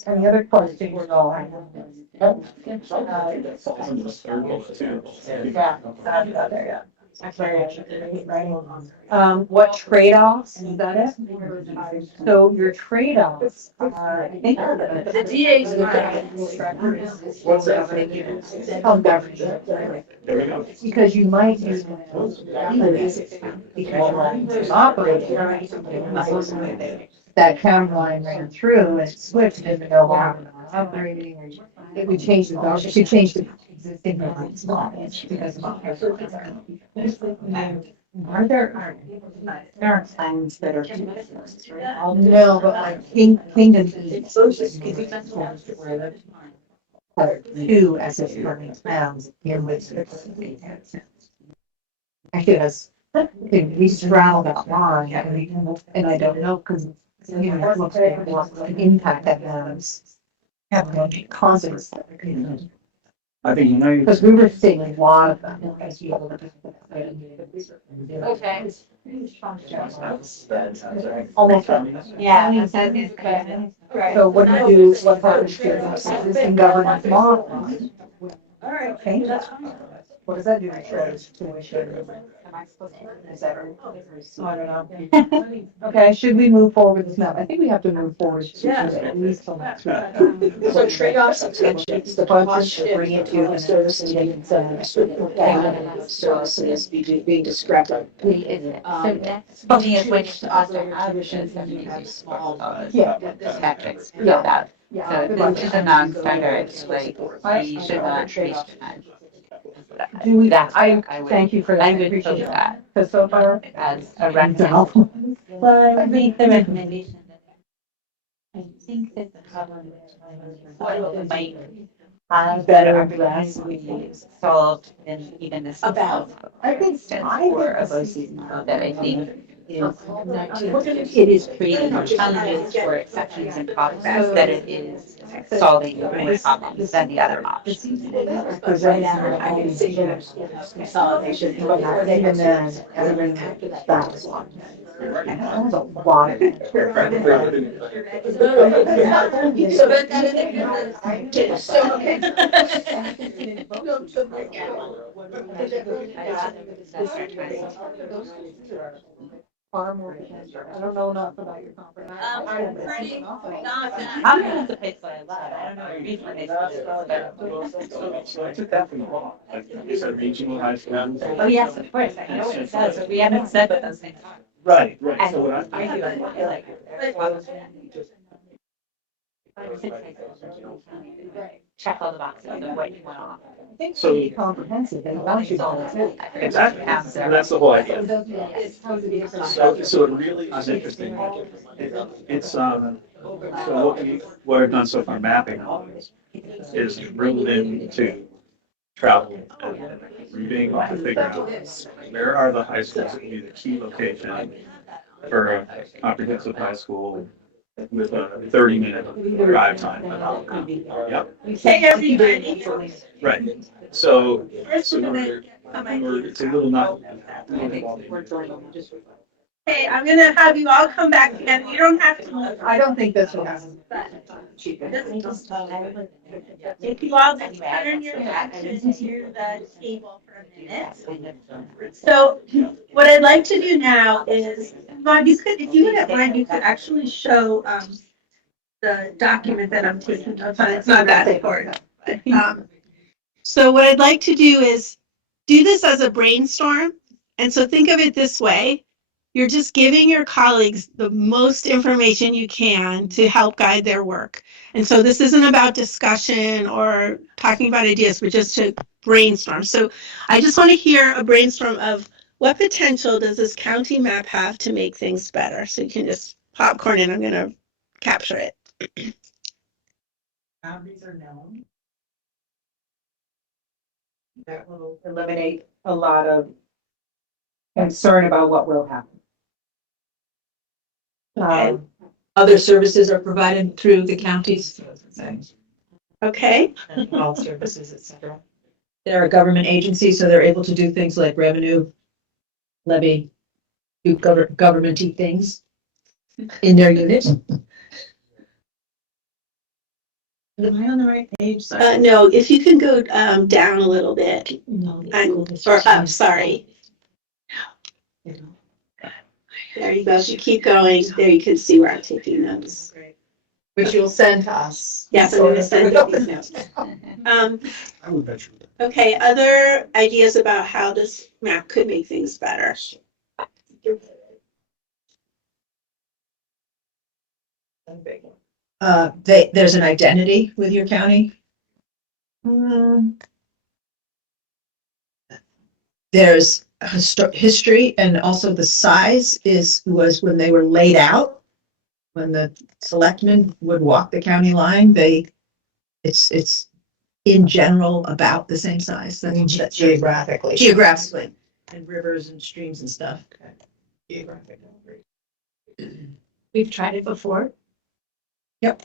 And the other question we're going. Falls into the third bullet too. Yeah, there, yeah. Right. What trade-offs, is that it? So your trade-offs are, I think. The DA's. What's that? Oh, government. There we go. Because you might use. That county line ran through and switched and no longer operating, or if we change the, if you change the existing lines. Because are there aren't plans that are. No, but like Kingdom. Two as if running plans in which. Actually, that's, we straddle that line, and I don't know, because, you know, it looks like what impact that has. Have no consequences. I think, you know. Because we were seeing a lot of them as you. Okay. Almost. Yeah. Right. So what do you do, what happens to the existing governance model? All right. Change that. What does that do to tuition? Is that right? I don't know. Okay, should we move forward with this now? I think we have to move forward. At least till next week. So trade-offs and tensions, the budget should bring it to services and services being discrepant. So that's me is when you also have visions and you have small. Yeah. Metrics. Yeah. That. Yeah. So this is a non-starter, it's like, we should not. Do we, That's I what I would. thank you for that. I I would appreciate post that. that Because so far. as a recommendation. Well, I think the recommendation. I think that what might have better address we solved than even this. About. I think. For a BOCES model that I think it is creating challenges for exceptions and progress that it is solving more problems than the other options. Because right now, I can see consolidation, but even then, even that's one. And that was a lot of. So but that Far more. I don't know enough about your conference. I'm gonna have to pay for a lot. I don't know what reason they So I took that from the law. Like, you said regional high school. Oh, yes, of course, I know it does, but we haven't said what those things are. Right, right. And So what I do, I feel like. Check all the boxes of what you want off. So Comprehensive, they want you to. exactly, that's the whole idea. So it really is interesting. It's, so what I've done so far, mapping all this, is drilled into travel and being able to figure out where are the high schools that would be the key location for a comprehensive high school with a 30-minute drive time. Yep. Hey, everybody. Right. So it's a little not. Okay, I'm gonna have you all come back again. You don't have to. I don't think this will happen. If you all just turn your attention to the table for a minute. So what I'd like to do now is, Vaughn, you could, if you wouldn't mind, you could actually show the document that I'm taking notes on. It's not that important. But, so what I'd like to do is do this as a brainstorm. And so think of it this way. You're just giving your colleagues the most information you can to help guide their work. And so this isn't about discussion or talking about ideas, but just to brainstorm. So I just want to hear a brainstorm of what potential does this county map have to make things better? So you can just popcorn and I'm going to capture it. Boundaries are known. That will eliminate a lot of concern about what will happen. Okay. Other services are provided through the counties. Okay. Health services, et cetera. They're a government agency, so they're able to do things like revenue, levy, do government-y things in their unit. Am I on the right page? No, if you can go down a little bit No. or up, sorry. There you go. If you keep going, there you can see where I'm taking notes. Which you'll send to us. Yes, I'm going to send you these notes. I would bet you. Okay, other ideas about how this map could make things better? There's an identity with your county. There's history, and also the size was when they were laid out. When the selectmen would walk the county line, it's in general about the same size. That's Geographically. geographically, and rivers and streams and stuff. We've tried it before. Yep.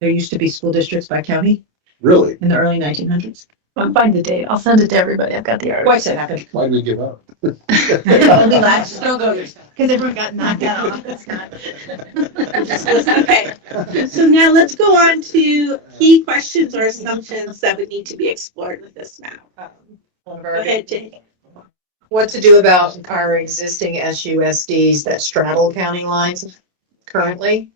There used to be school districts by county Really? in the early 1900s. I'll find the date. I'll send it to everybody. I've got the article. Twice it happened. Why did we give up? Only last snowgoers. Because everyone got knocked out. It's not. Okay, so now let's go on to key questions or assumptions that would need to be explored with this map. Go ahead, Jane. What to do about our existing SUSDs that straddle county lines currently?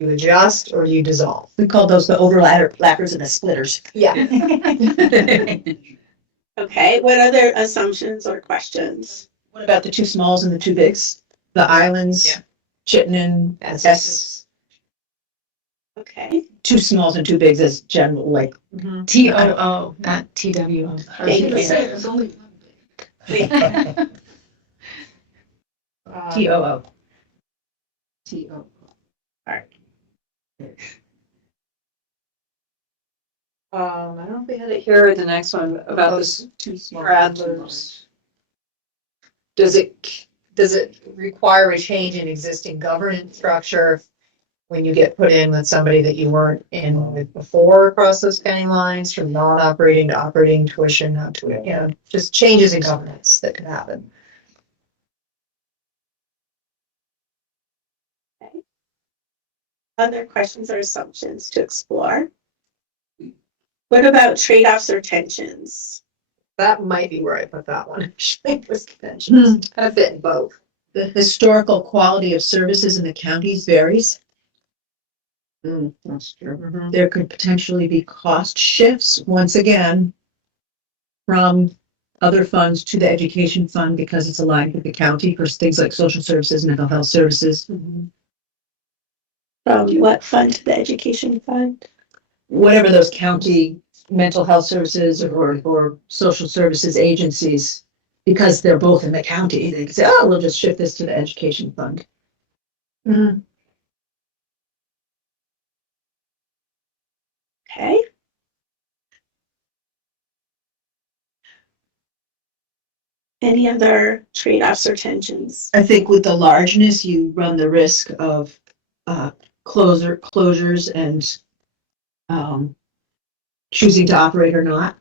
You adjust or you dissolve? We call those the overlappers and the splitters. Yeah. Okay, what other assumptions or questions? What about the two smalls and the two bigs? The islands, Yeah. Chittenden, S. Okay, Two smalls and two bigs is general, like. TOO, not TWO. Thank you. TOO. TO. I don't know if we had it here or the next one about those two straddlers. Does it require a change in existing governance structure when you get put in with somebody that you weren't in with before across those county lines, from non-operating to operating, tuition, not tuition, just changes in governance that could happen? other questions or assumptions to explore? What about trade-offs or tensions? That might be where I put that one, actually, was conventions. Kind of fit in both. The historical quality of services in the counties varies. That's true. There could potentially be cost shifts, once again, from other funds to the education fund because it's aligned with the county for things like social services, mental health services. From what fund to the education fund? Whatever those county mental health services or social services agencies, because they're both in the county, they can say, oh, we'll just shift this to the education fund. Okay. Any other trade-offs or tensions? I think with the largeness, you run the risk of closures and choosing to operate or not,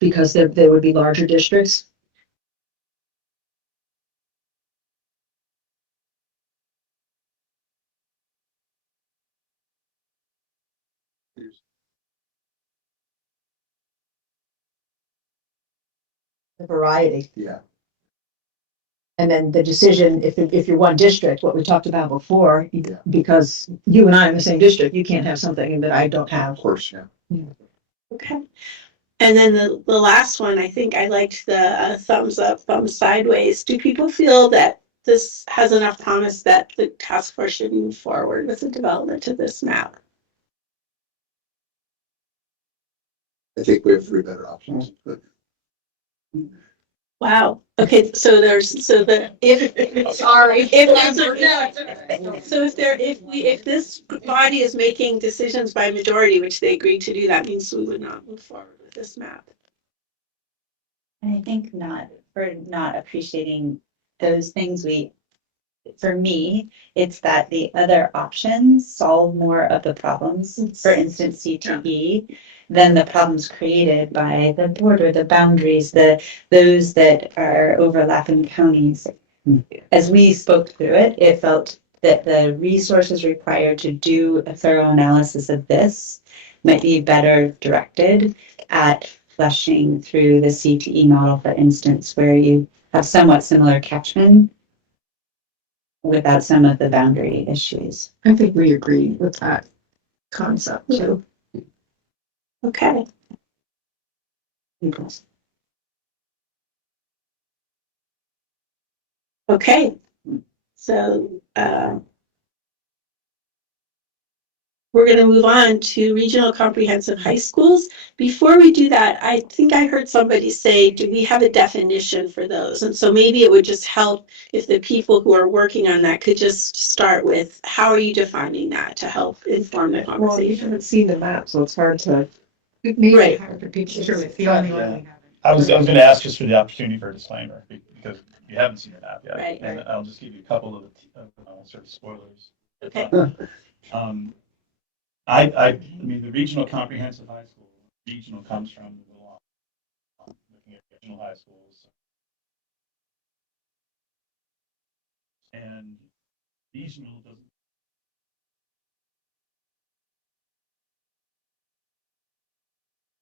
because there would be larger districts. the variety. Yeah. And then the decision, if you're one district, what we talked about before, Yeah. because you and I are in the same district, you can't have something that I don't have. Of course, yeah. Okay. And then the last one, I think I liked the thumbs up, thumbs sideways. Do people feel that this has enough promise that the task force should move forward with the development of this map? I think we have three better options, but Wow. Okay, so sorry. If this body is making decisions by majority, which they agreed to do, that means we would not move forward with this map. And I think for not appreciating those things, for me, it's that the other options solve more of the problems, for instance, CTE, than the problems created by the border, the boundaries, those that are overlapping counties. As we spoke through it, it felt that the resources required to do a thorough analysis of this might be better directed at flushing through the CTE model, for instance, where you have somewhat similar catchment without some of the boundary issues. I think we agree with that concept too. Okay. Okay. So we're going to move on to regional comprehensive high schools. Before we do that, I think I heard somebody say, do we have a definition for those? And so maybe it would just help if the people who are working on that could just start with, how are you defining that to help inform the Well, you conversation? haven't seen the map, so it's hard to. It may be Right. hard for people to, it's the only one we have. I was going to ask just for the opportunity for a disclaimer because you haven't seen it out yet. Right. And I'll just give you a couple of sort of spoilers. Okay. I mean, the regional comprehensive high school, regional comes from the law, looking at regional high schools. And regional doesn't.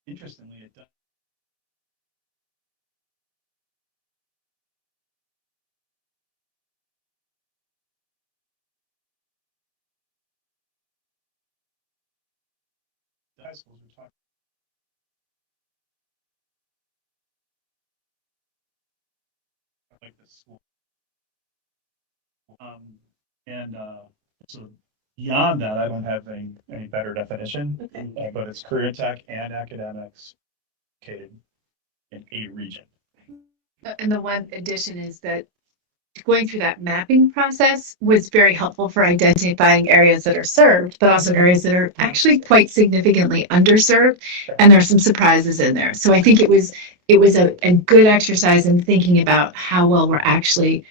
Interestingly, it does. The high schools we're talking. Like this school. And so beyond that, I don't have any better definition, Okay. but it's career tech and academics located in a region. And the one addition is that going through that mapping process was very helpful for identifying areas that are served, but also areas that are actually quite significantly underserved. And there's some surprises in there. So I think it was a good exercise in thinking about how well we're actually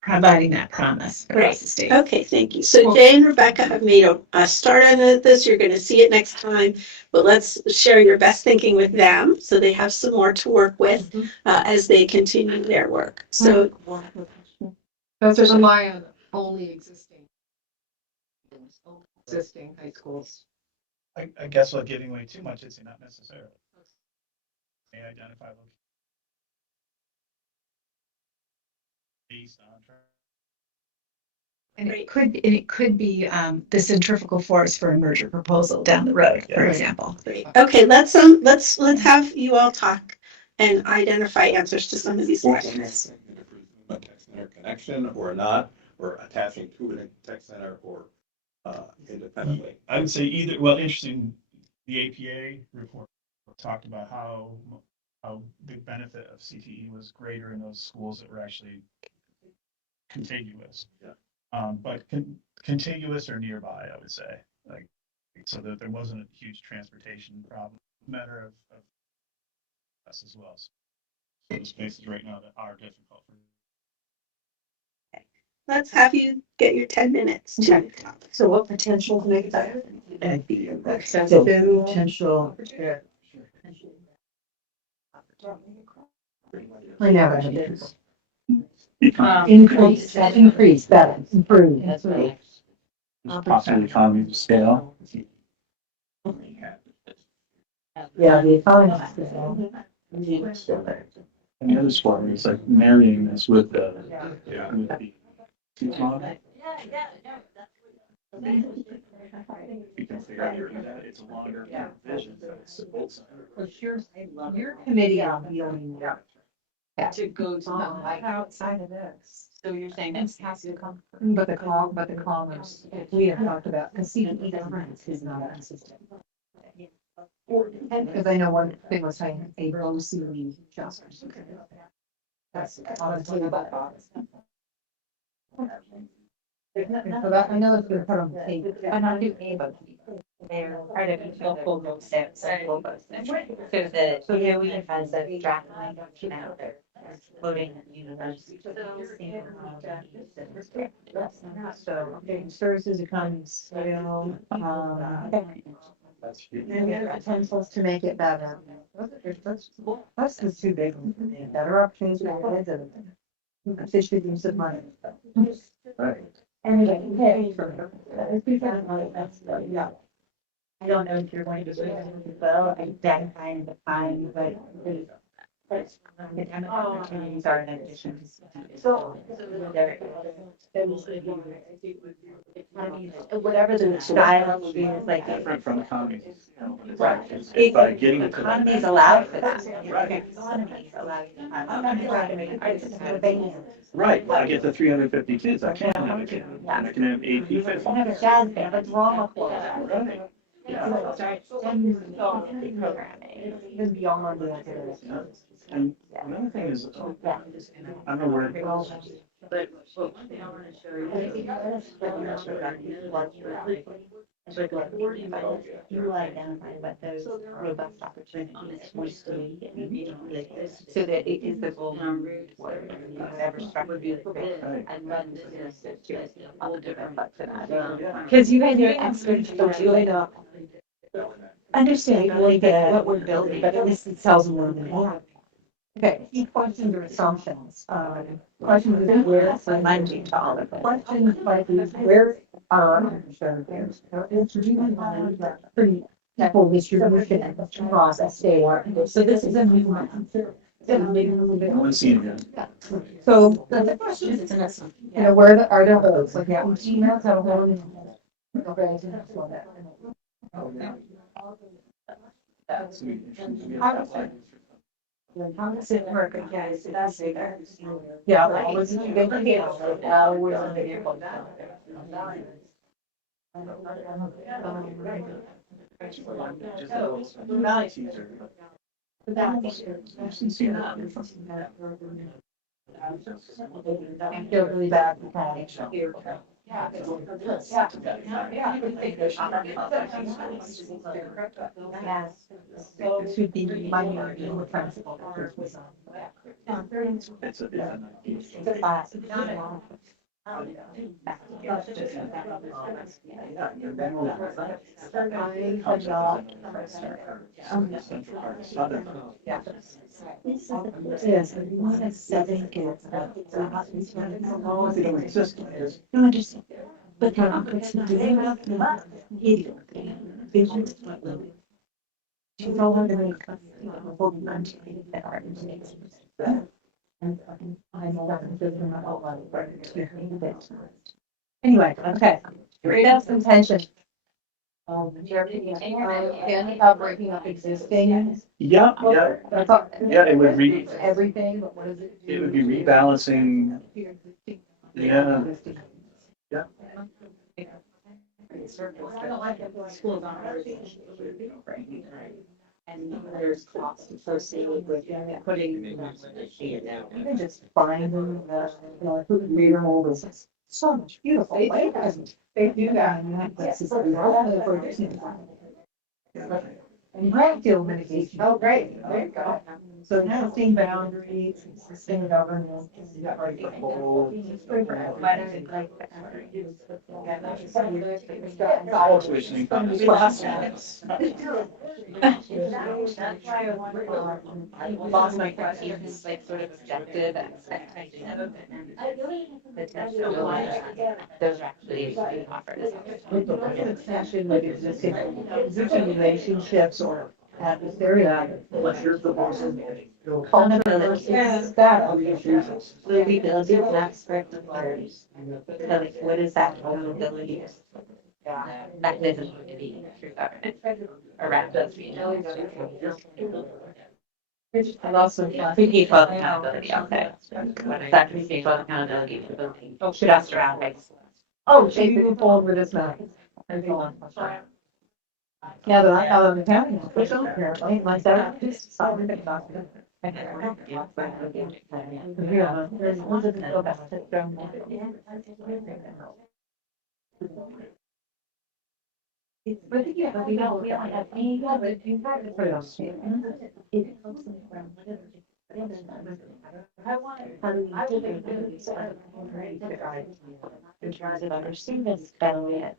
providing that promise across the state. Okay, thank you. So Jay and Rebecca have made a start on this. You're going to see it next time, but let's share your best thinking with them so they have some more to work with as they continue their work. So Those are rely on only existing high schools. I guess what giving away too much is not necessarily. May identify based on. And it could be the centrifugal force for a merger proposal down the road, for example. great. Okay, let's have you all talk and identify answers to some of these questions. a tech center connection or not, or attaching to a tech center or independently. I would say either. Well, interesting. The APA report talked about how the benefit of CTE was greater in those schools that were actually contiguous. Yeah. But contiguous or nearby, I would say, like, so that there wasn't a huge transportation problem. Matter of us as well. So the spaces right now that are difficult. Let's have you get your 10 minutes to talk. So what potential to make it better? Potential. I never had this. Increase, better, improve, that's right. Possible economies of scale. Yeah, the economy. And the other sport is like marrying this with the, Yeah. with the two model. You can figure out that it's a longer vision, but it's both sides. For sure, your committee on healing. To go to outside of this. So you're saying this has to come. But the commerce, we have talked about, because CPE governance is not consistent. Because I know one thing was saying a low CPE adjusters. That's, I want to tell you about that. So that, I know it's been put on the table. I'm not doing A, but they're part of the full both steps. So here we have a draft line, you know, they're voting at university. So, okay, services economies, potentials to make it better. That's the two big ones, better opportunities for kids and efficient use of money. Right. Anyway, Yeah. I don't know if you're going to do it as well, identifying the fine, but academic opportunities are in addition. So there. Whatever the style is like. Different from economies. Right. It's by getting it to that. Economy is allowed for that. Right. Economy is allowed. I'm not trying to make it. Right, I get the 350 kids, I can have a kid, and I can have 8 defense. I have a jazz band, but drama club. Right. Yeah. Programming. even beyond the. And another thing is, I don't know where. But one thing I want to show you identify what those robust opportunities was to be, so that it is the golden route where whatever structure and run businesses to all different parts of that. Because you guys are experts for doing understanding what we're building, but at least it tells more than that. Okay, key questions or assumptions. Questions is where, Lunging to all of it. questions like these, where are, pretty equal distribution and the process they are. So this is a new one. I want to see it again. So the question is, you know, where are the holes? Like, yeah, emails have a hole in them. Okay, so that's what that. How does it work, guys? That's it. Yeah, well, was it good? We're on the airport. I feel really bad for Patty. So it should be minority or principal. It's a. It's a class. Yes, we want 7 kids. No, understand. But they're not going to do enough. She's all under the holding on to that art. Anyway, okay. Great up some tension. Again, about breaking up existing. Yeah, yeah, yeah, it would Everything, but what is it? it would be rebalancing, yeah. Yeah. I don't like it. Schools aren't. And there's costs associated with putting. Even just finding the, you know, food removal is so much beautiful. They do that and you have places that are for and landfill mitigation. Oh, great. There you go. So existing boundaries, existing governance. All tuition That's why I wonder, I lost my question, it's like sort of objective expectation of it. Those are actually offered. Session with existing relationships or This area. Livability of abstract words. So like, what is that vulnerability mechanism to be through government around those regions? And also, free K-12 accountability out there. What is that free K-12 accountability for building just around high school? Oh, so you move forward with this now. Yeah, but I thought on the county, official, apparently, my dad just decided to talk to them. Yeah, there's one of the go back to drum. But yeah, we don't have any, but if you have it. Put it on. I want In terms of understanding this better,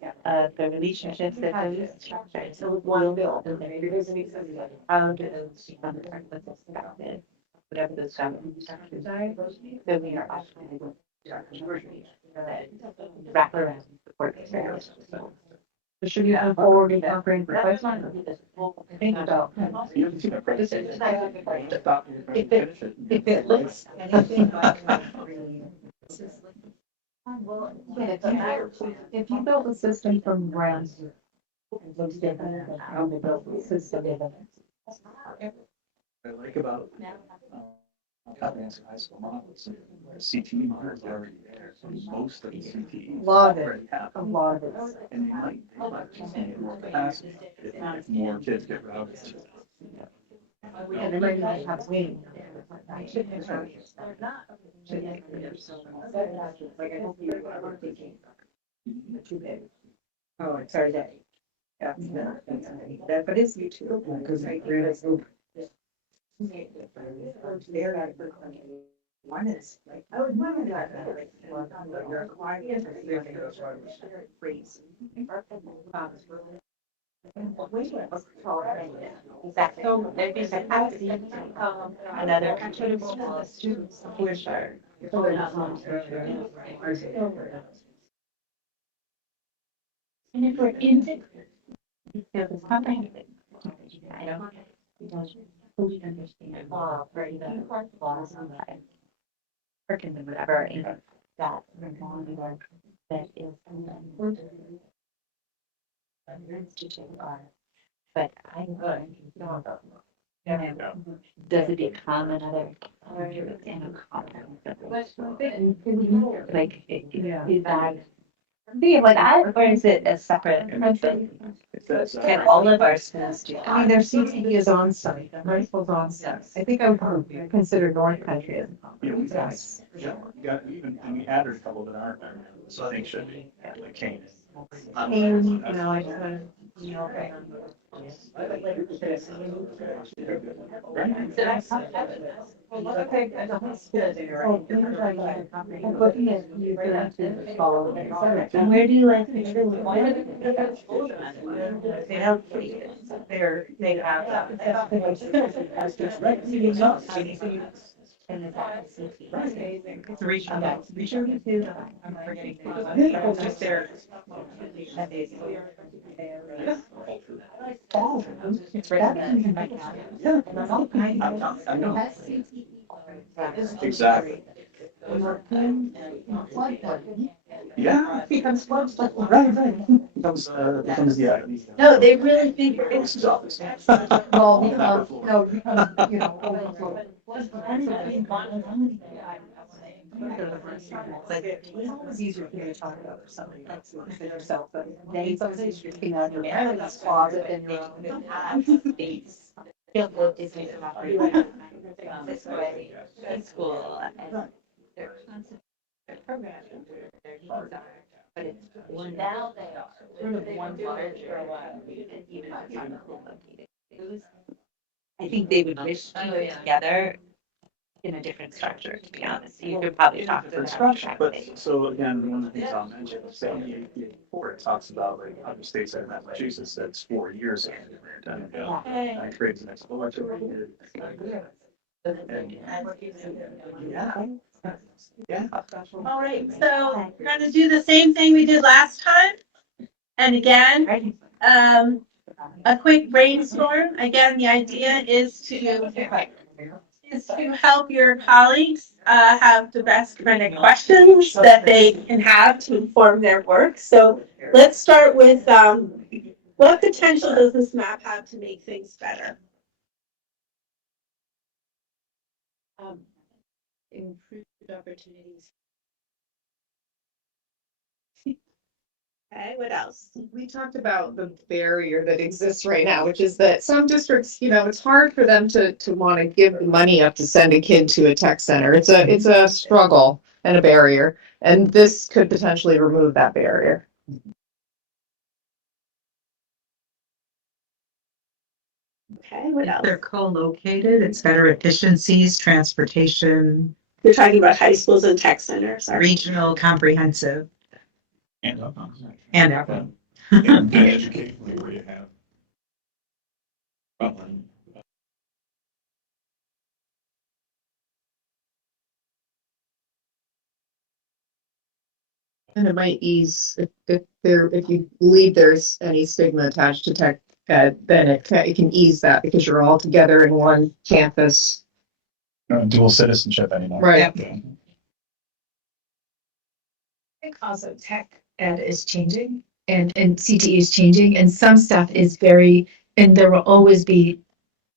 the relationships that those structures, so one bill, and then how do those become part of this government? Whatever those government structures are, so we are often that wrap around support services. So Should you move forward with comprehensive replacement? Think about. If it looks anything like. Well, if you build a system from ground. It looks different than how they built the system. What I like about high school models, CTE models are already there, so most of the CTE. Lot of it, already have a them. lot of it. And they might just need more capacity if more kids get routed to. And they might not have wings. Oh, sorry, that. Yeah, that, but it's YouTube, because I realized. One is like, I would want to that. exactly. So there'd be capacity, another students who are sure. And if we're into. Because it's comprehensive. I don't. We don't fully understand law, or even laws on that. Or can whatever, and that that is. Institute are, but I don't. Does it become another in a common? Like, is that? Be like that, or is it a separate? Can all of our schools do that? I mean, their CTE is on site, high school's on site. I think I would consider North Country as. Yes. Yeah, you got even, and we added a couple that aren't there, so I think should be, like Kane. And, you know, I you know, okay. Okay, at the high school. I'm looking at you for them to follow. And where do you like? They don't. They have. And it's I'm forgetting. It's just there. It's right in my Exactly. Yeah. Becomes close, like, right. Becomes, yeah. No, they really think It's office. well, becomes, you know, overflow. But it's always easier for you to talk about something that's yourself, but it's always easier to get out of your parents' closet and you don't have space. Feel good is this way in school and their concept, their program, their needs are, but it's one now they are sort of one large for a while, and even if it's not co-located. I think they would wish to go together in a different structure, to be honest. You could probably talk to them. Different structure, but so again, one of the things I'll mention, say in the report, it talks about like other states like Massachusetts, that's 4 years. And creates an exploratory. And, yeah. Yeah. All right, so we're gonna do the same thing we did last time. And again, a quick brainstorm. Again, the idea is to help your colleagues have the best kind of questions that they can have to inform their work. So let's start with what potential does this map have to make things better? Improved opportunities. Okay, what else? We talked about the barrier that exists right now, which is that some districts, it's hard for them to want to give the money up to send a kid to a tech center. It's a struggle and a barrier, and this could potentially remove that barrier. Okay, what If else? they're co-located, it's better efficiencies, transportation, You're talking about high schools and tech centers. regional, comprehensive, And and outcome. And educationally, where you have. Rutland, And it might ease if you believe there's any stigma attached to tech ed, then it can ease that because you're all together in one campus. dual citizenship anymore. Right. Yeah. I think also tech ed is changing and CTE is changing and some stuff is and there will always be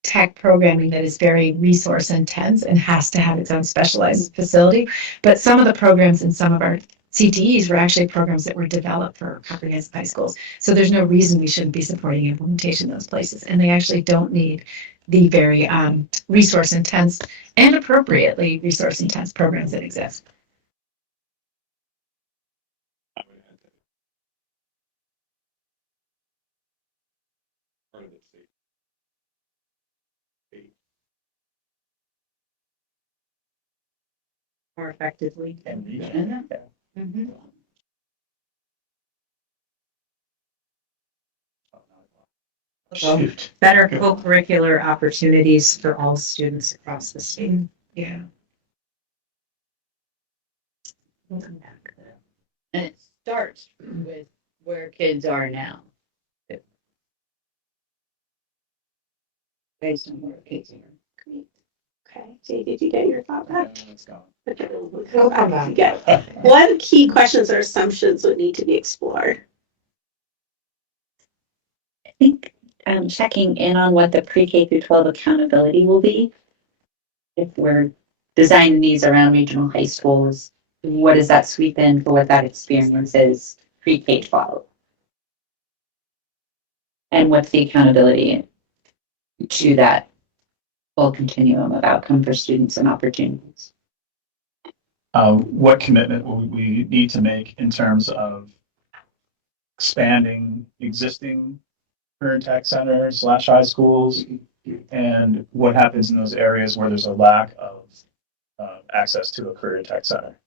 tech programming that is very resource intense and has to have its own specialized facility. But some of the programs in some of our CTEs were actually programs that were developed for comprehensive high schools. So there's no reason we shouldn't be supporting implementation in those places. And they actually don't need the very resource intense and appropriately resource intense programs that exist. part of the state. More effectively. And Mhm. Shoot. Better co-curricular opportunities for all students across the state. Yeah. And it starts with where kids are now. Based on where kids are. Okay, Jay, did you get your thought back? It's gone. Okay, we'll go back again. What key questions or assumptions would need to be explored? I think checking in on what the pre-K through 12 accountability will be. If we're designing these around regional high schools, what does that sweep in for what that experience is pre-K 12? And what's the accountability to that full continuum of outcome for students and opportunities? What commitment will we need to make in terms of expanding existing career tech centers / high schools? And what happens in those areas where there's a lack of access to a career tech center?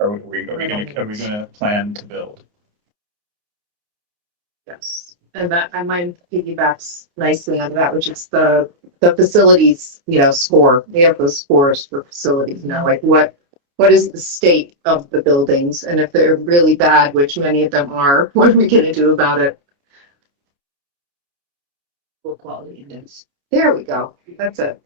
Are we gonna plan to build? Yes, and that I might piggybacks nicely on that, which is the facilities, score. We have those scores for facilities now, like what is the state of the buildings, and if they're really bad, which many of them are, what are we gonna do about it? Full quality index. There we go. That's it.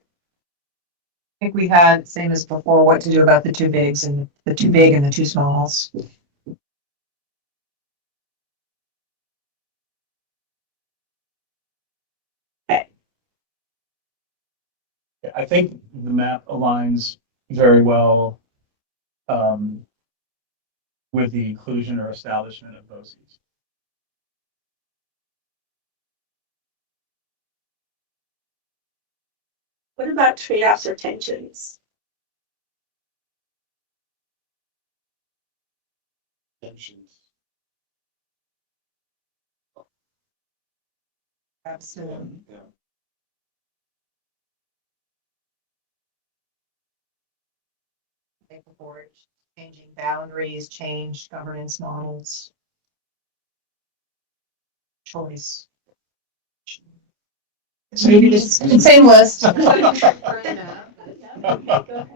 I think we had, same as before, what to do about the too bigs and the too big and the too smalls. I think the map aligns very well with the inclusion or establishment of BOCES. What about trade-offs or tensions? Tensions. Absolutely. Yeah. Board changing boundaries, change governance models. Choice. So maybe just same list. Go ahead, Rebecca.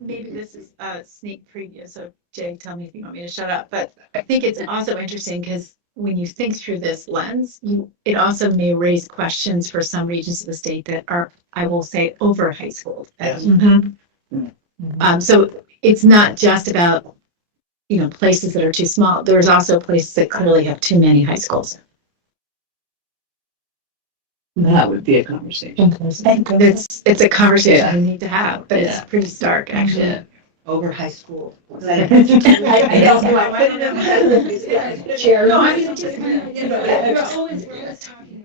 Maybe this is a sneak preview, so Jay, tell me if you want me to shut up, but I think it's also interesting because when you think through this lens, it also may raise questions for some regions of the state that are, I will say, over high school. So it's not just about, places that are too small. There's also places that clearly have too many high schools. That would be a conversation. It's a conversation we need to have, but it's pretty stark, actually. Yeah. Over high school. I don't know. know. Chair. No, I mean, just, we're always talking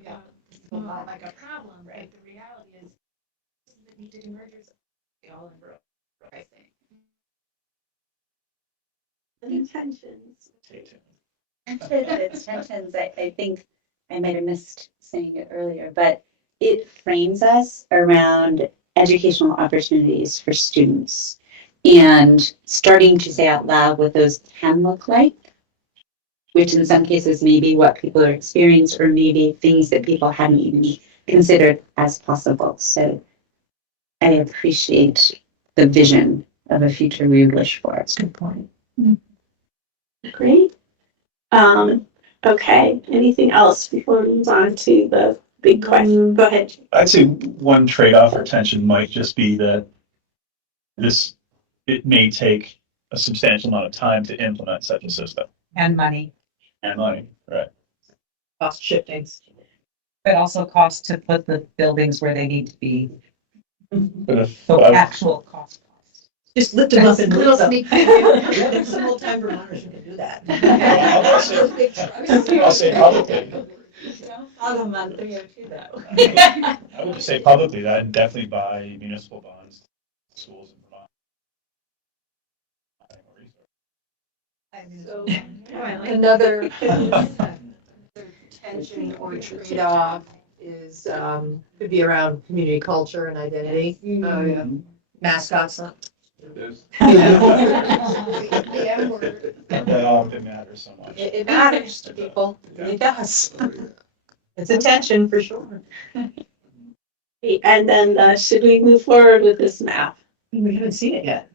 about like a problem, right? The reality is the need to do mergers, we all embrace, I think. Intentions. It's tensions. I think I might have missed saying it earlier, but it frames us around educational opportunities for students and starting to say out loud what those can look like, which in some cases may be what people are experiencing or maybe things that people hadn't even considered as possible. So I appreciate the vision of a future we wish for. It's a good point. Great. Okay, anything else before we move on to the big question? Go ahead. I'd say one trade-off for tension might just be that it may take a substantial amount of time to implement such a system. And money, And money, right? Cost shiftings. but also cost to put the buildings where they need to be. But if, So actual cost. Just lift them up and Little move them. sneak Yeah, there's some old time Vermonters who can do that. I'll say publicly. Follow them on 302 though. I would just say publicly that I'd definitely buy municipal bonds, schools in Vermont. So another tension or trade-off is, could be around community culture and identity. Oh, yeah. Mascots. There's- The M word. That often matters so much. It matters to people. It does. It's a tension for sure. And then should we move forward with this map? We haven't seen it yet.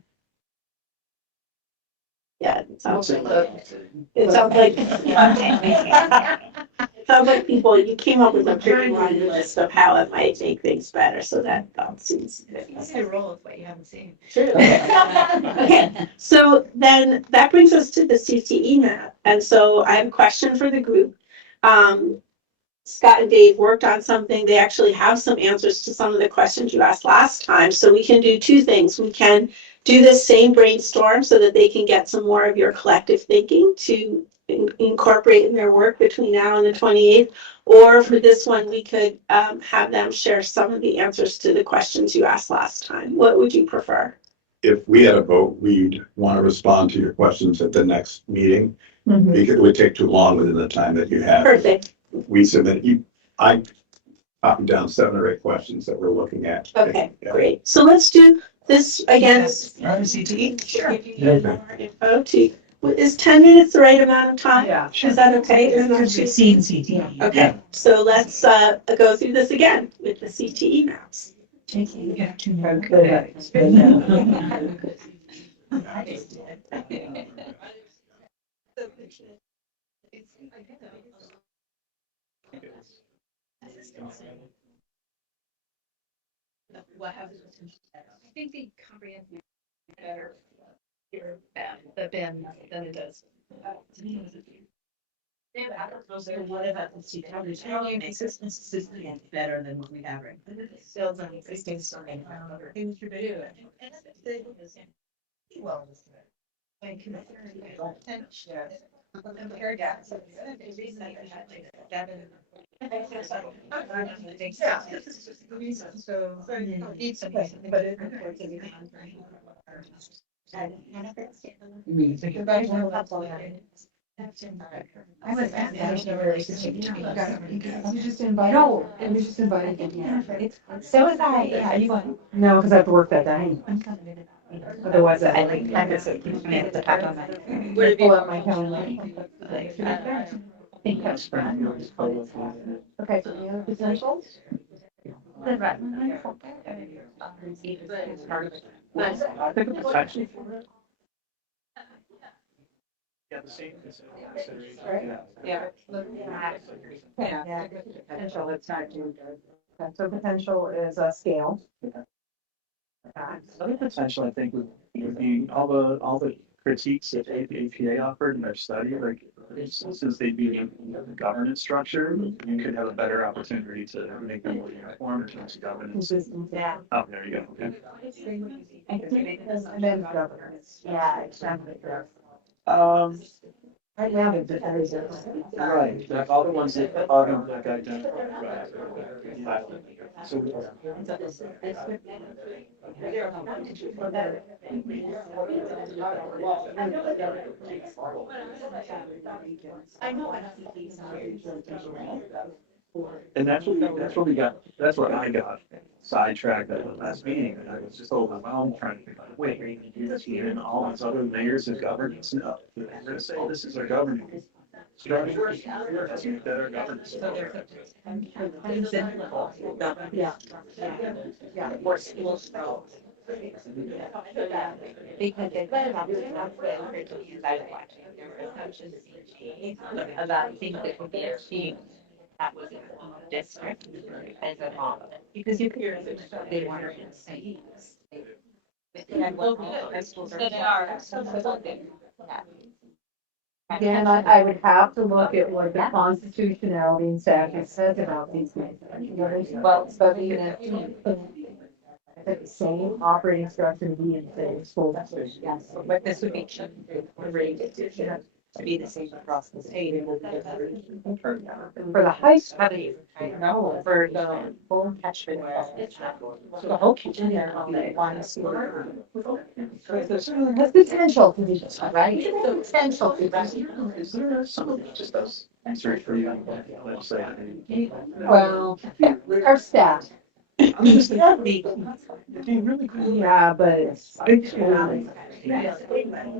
Yeah, it sounds like people, you came up with a pretty long list of how it might make things better, so that seems good. Let's say roll with what you haven't seen. True. Okay, so then that brings us to the CTE map. And so I have a question for the group. Scott and Dave worked on something. They actually have some answers to some of the questions you asked last time. So we can do two things. We can do this same brainstorm so that they can get some more of your collective thinking to incorporate in their work between now and the 28th. Or for this one, we could have them share some of the answers to the questions you asked last time. What would you prefer? If we had a vote, we'd want to respond to your questions at the next meeting. Because it would take too long within the time that you have. Perfect. We submit, I copied down 7 or 8 questions that we're looking at. Okay, great. So let's do this again. CTE? Sure. Give you more info to, is 10 minutes the right amount of time? Yeah. Is that okay? Is not too- Seen CTE. Okay, so let's go through this again with the CTE maps. Yeah. What happens? I think the comprehensive better here than it does. What about the CTE? How do you make systems better than what we have right now? Still on existing story. Things to do. Well, like compare gaps. The reason I had like that in. Yeah, this is just the reason, so you don't need something, but it. I was at there's no relationship between us. You just invite. No, it was just invited. So was I. Yeah, you want? No, because I have to work that day. Otherwise, I like. I miss it. At the top of my. Would pull out my calendar. I think that's fun. Okay, so the other potentials? Yeah, the same consideration. Yeah. Yeah. Potential, it's not too good. So potential is a scale. Other potential, I think, would be all the critiques that APA offered in their study, like, since they'd be in the governance structure, you could have a better opportunity to make them more uniform in terms of governance. Yeah. Oh, there you go. Okay. And then governance. Yeah, exactly. Right now, it's Right, like all the ones that like identified, right. So. And that's what I got sidetracked at the last meeting, and I was just overwhelmed trying to figure out, wait, we can do this here and all these other layers of governance, no. We're gonna say this is our governance structure, let's make that our governance. Yeah. Yeah. Or schools. Because it's been about the last way for years I was watching, there were assumptions being made about things that would be achieved that was in the district as a model. Because you could, they weren't in cities. Again, I would have to look at what the constitutionality and statute says about these things. Well, especially if the same operating structure be in the school district. Yes, but this would be to be the same across the state. It would be For the high school, no, for the full catchment area. The whole kitchen there, one school. has potential to be, right? Potential to be. Is there someone that just does research for you? Let's say. Well, our staff. I'm just thinking, it'd be really cool. Yeah, but it's.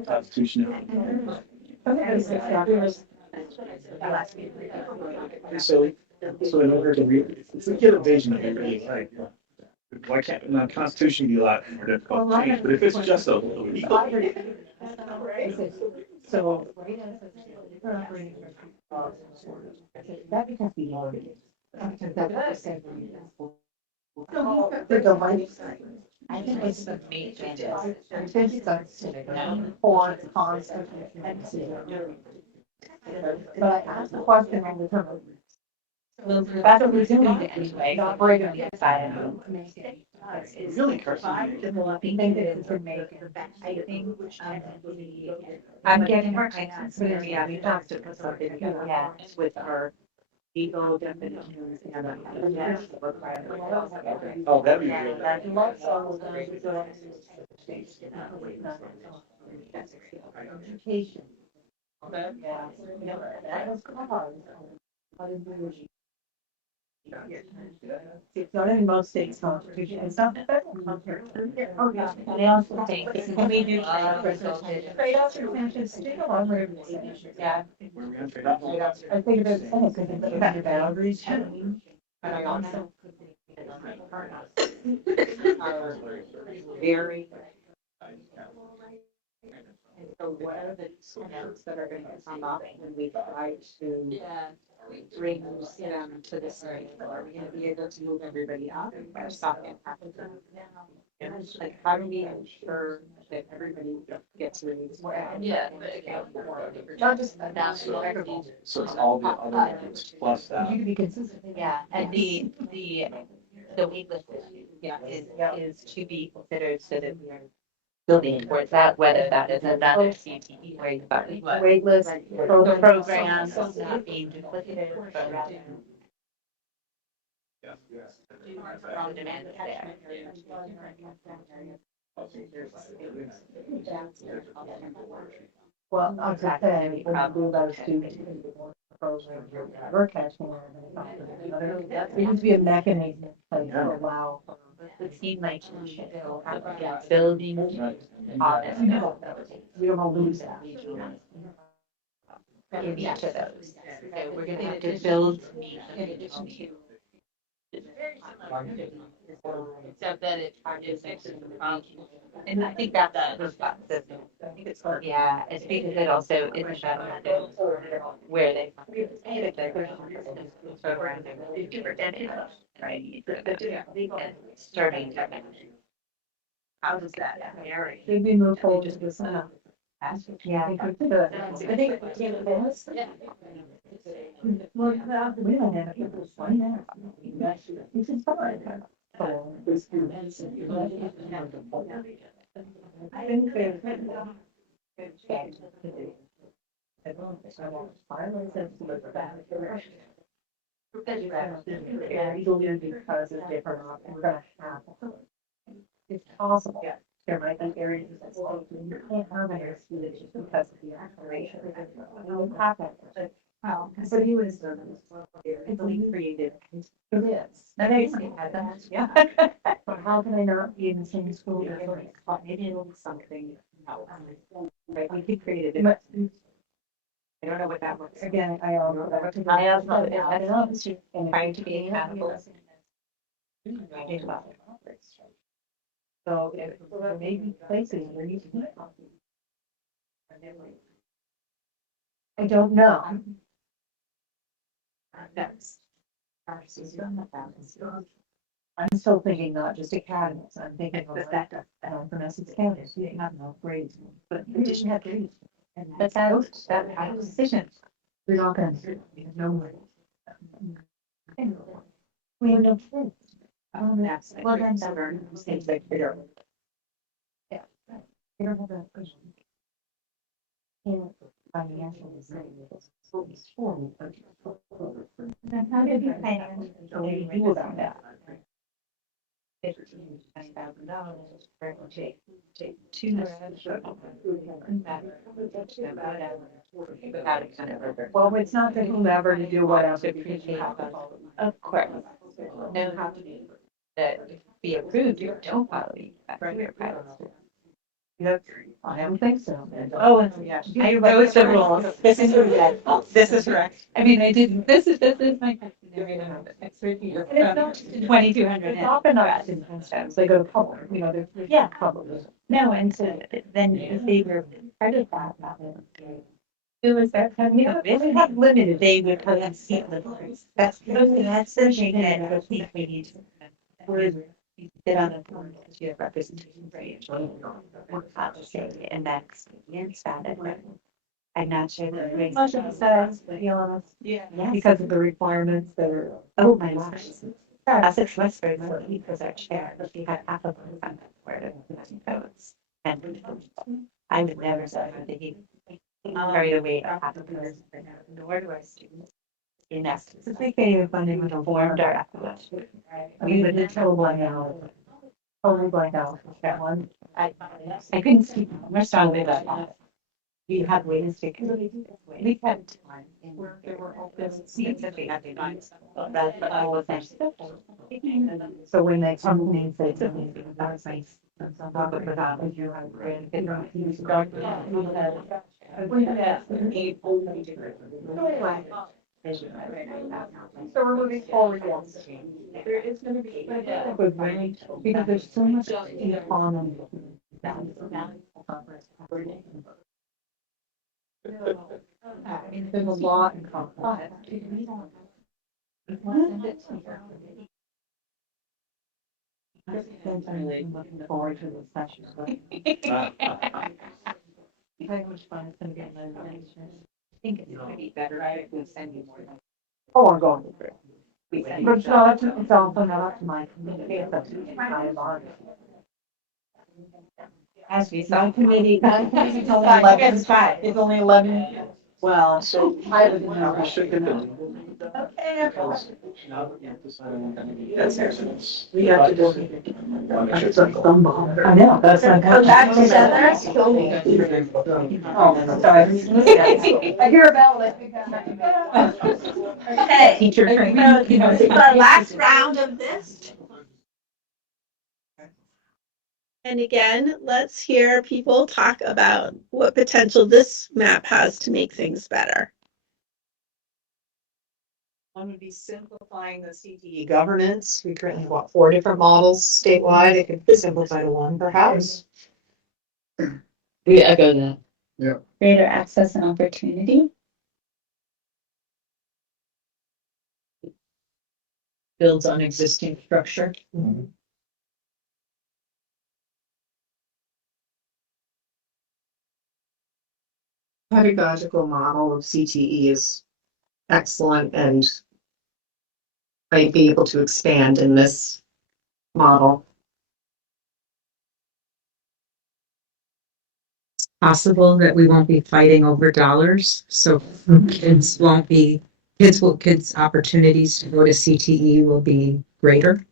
Constitutional. So in order to read, if we get a vision of everything, like, why can't the Constitution be a lot more difficult to change? But if it's just a legal. So. That becomes the order. Because that's the same. The life. I think it's the main changes. But I asked the question on the term. That's what we're doing anyway. Not break on the inside. It's really cursing. I think, I'm getting more, yeah, we have to put something together. Yeah. With our legal definitions and. Oh, that'd be real. Education. It's not in most states constitution, it's not the federal constitution. I also think, can we do Trade-offs or incentives, take a long way. Yeah. Where we gonna trade off? I think it's because the boundaries change. And I also. Are very. So what are the issues that are going to come up when we try to bring them to the state? Are we going to be able to move everybody up or stop it? Like, how do we ensure that everybody gets released? Yeah. Not just the national. So it's all the other ones plus that. You can be consistent. Yeah, and the waitlist issue, is to be considered so that we are building towards that, whether that is another CTE where you've got Waitlist, programs not being duplicated, but rather strong demand is there. Well, I'm just saying, we probably those students. We're catching. There needs to be a mechanism to allow. The team might building honest accountability We don't want to lose that. in each of those. So we're gonna have to build. Except that it fixes the problem. And I think that's the response. Yeah, it's because it also is about where they. Right. And starting. How does that vary? Did we move forward to this? Yeah. I think. Well, we don't have to do one now. This is fine. I think because of different, we're gonna have. It's possible. There might be areas that you can't have an airspeed just because of the acceleration. It will happen. So he was, it's only creative. It is. That makes me happy. Yeah. But how can I not be in the same school? Maybe it'll be something else. Right, we could create it. I don't know what that looks. Again, I don't know. I also trying to be accountable. So there may be places where you can. I don't know. That's our system. I'm still thinking not just academies, I'm thinking of that, from Essex County, so you have no grades, but we didn't have grades. And But that's our decision. we're not gonna, we have no grades. We have no kids. That's. Well, then never. Seems like they're. Yeah. We don't have that question. Financially, say, it's for. Then how did you plan? So what do you do about that? $10,000 for take two. Well, it's not for whomever to do whatever, because you have to. Of course. Know how to do that, be approved, you don't follow the private school. I don't think so. Oh, yeah. I wrote the rules. This is correct. This is correct. I mean, I did, this is my. It's 2,200. It's often not in concepts, they go to public, you know, there's. Yeah. Public. No, and so then if they were part of that, who was that? They have limited. They would come and see the boards. That's the thing that I think we need to. Where you sit on the board, because you have representation, right? We're not to say, and that's the inside of it. I'm not sure that. Motion says, to be honest. Yeah. Because of the requirements that are. Oh, my gosh. Essex Westford, so he was our chair, but he had half of them on that board of codes. And I would never say that he carried away half of those, nor do I students. In essence, It's like they have funding with a formed formed our our. application. We would just total blank out. Totally blank out, that one. I couldn't speak more strongly about that. We have ways to. We've had time where there were open seats that we had to find. That's what I was saying. So when they come and say something, that's nice. Talk about that with you. So we're moving forward, yes. There is gonna be. Because there's so much in common. There's a lot in common. I'm looking forward to this session. How much fun it's gonna be in those relations. I think it's gonna be better if we send you more. Oh, I'm going to. We send But it's not, it's also not up to my community, it's up to my bar. As we My saw. committee. It's only 11. It's only 11. Well, so I would know. Okay. We have to do. I know, that's not. Come back together. Oh, sorry. I hear about it. Okay. Teacher training. This is our last round of this. And again, let's hear people talk about what potential this map has to make things better. One would be simplifying the CTE governance. We currently have 4 different models statewide. It could be simplified to one perhaps. We echo that. Greater access and opportunity. Builds on existing structure. Pedagogical model of CTE is excellent and might be able to expand in this model. Possible that we won't be fighting over dollars, so kids opportunities to go to CTE will be greater.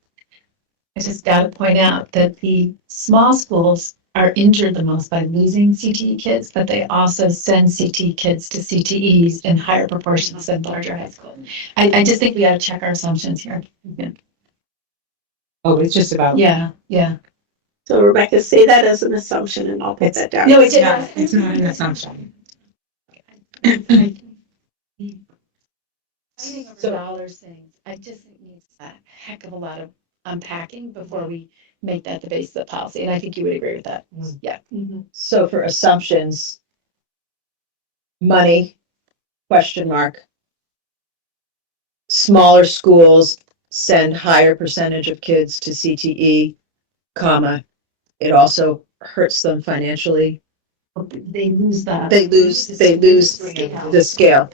I just got to point out that the small schools are injured the most by losing CTE kids, but they also send CTE kids to CTEs in higher proportions than larger high schools. I just think we got to check our assumptions here. Oh, it's just about. Yeah, yeah. So Rebecca, say that as an assumption and I'll put that down. No, it's Yeah, it's not an assumption. Fighting over dollars things, I just think needs a heck of a lot of unpacking before we make that the basis of policy, and I think you would agree with that. Yeah. So for assumptions, money, question mark. Smaller schools send higher percentage of kids to CTE, comma. It also hurts them financially. They lose the. They lose the scale.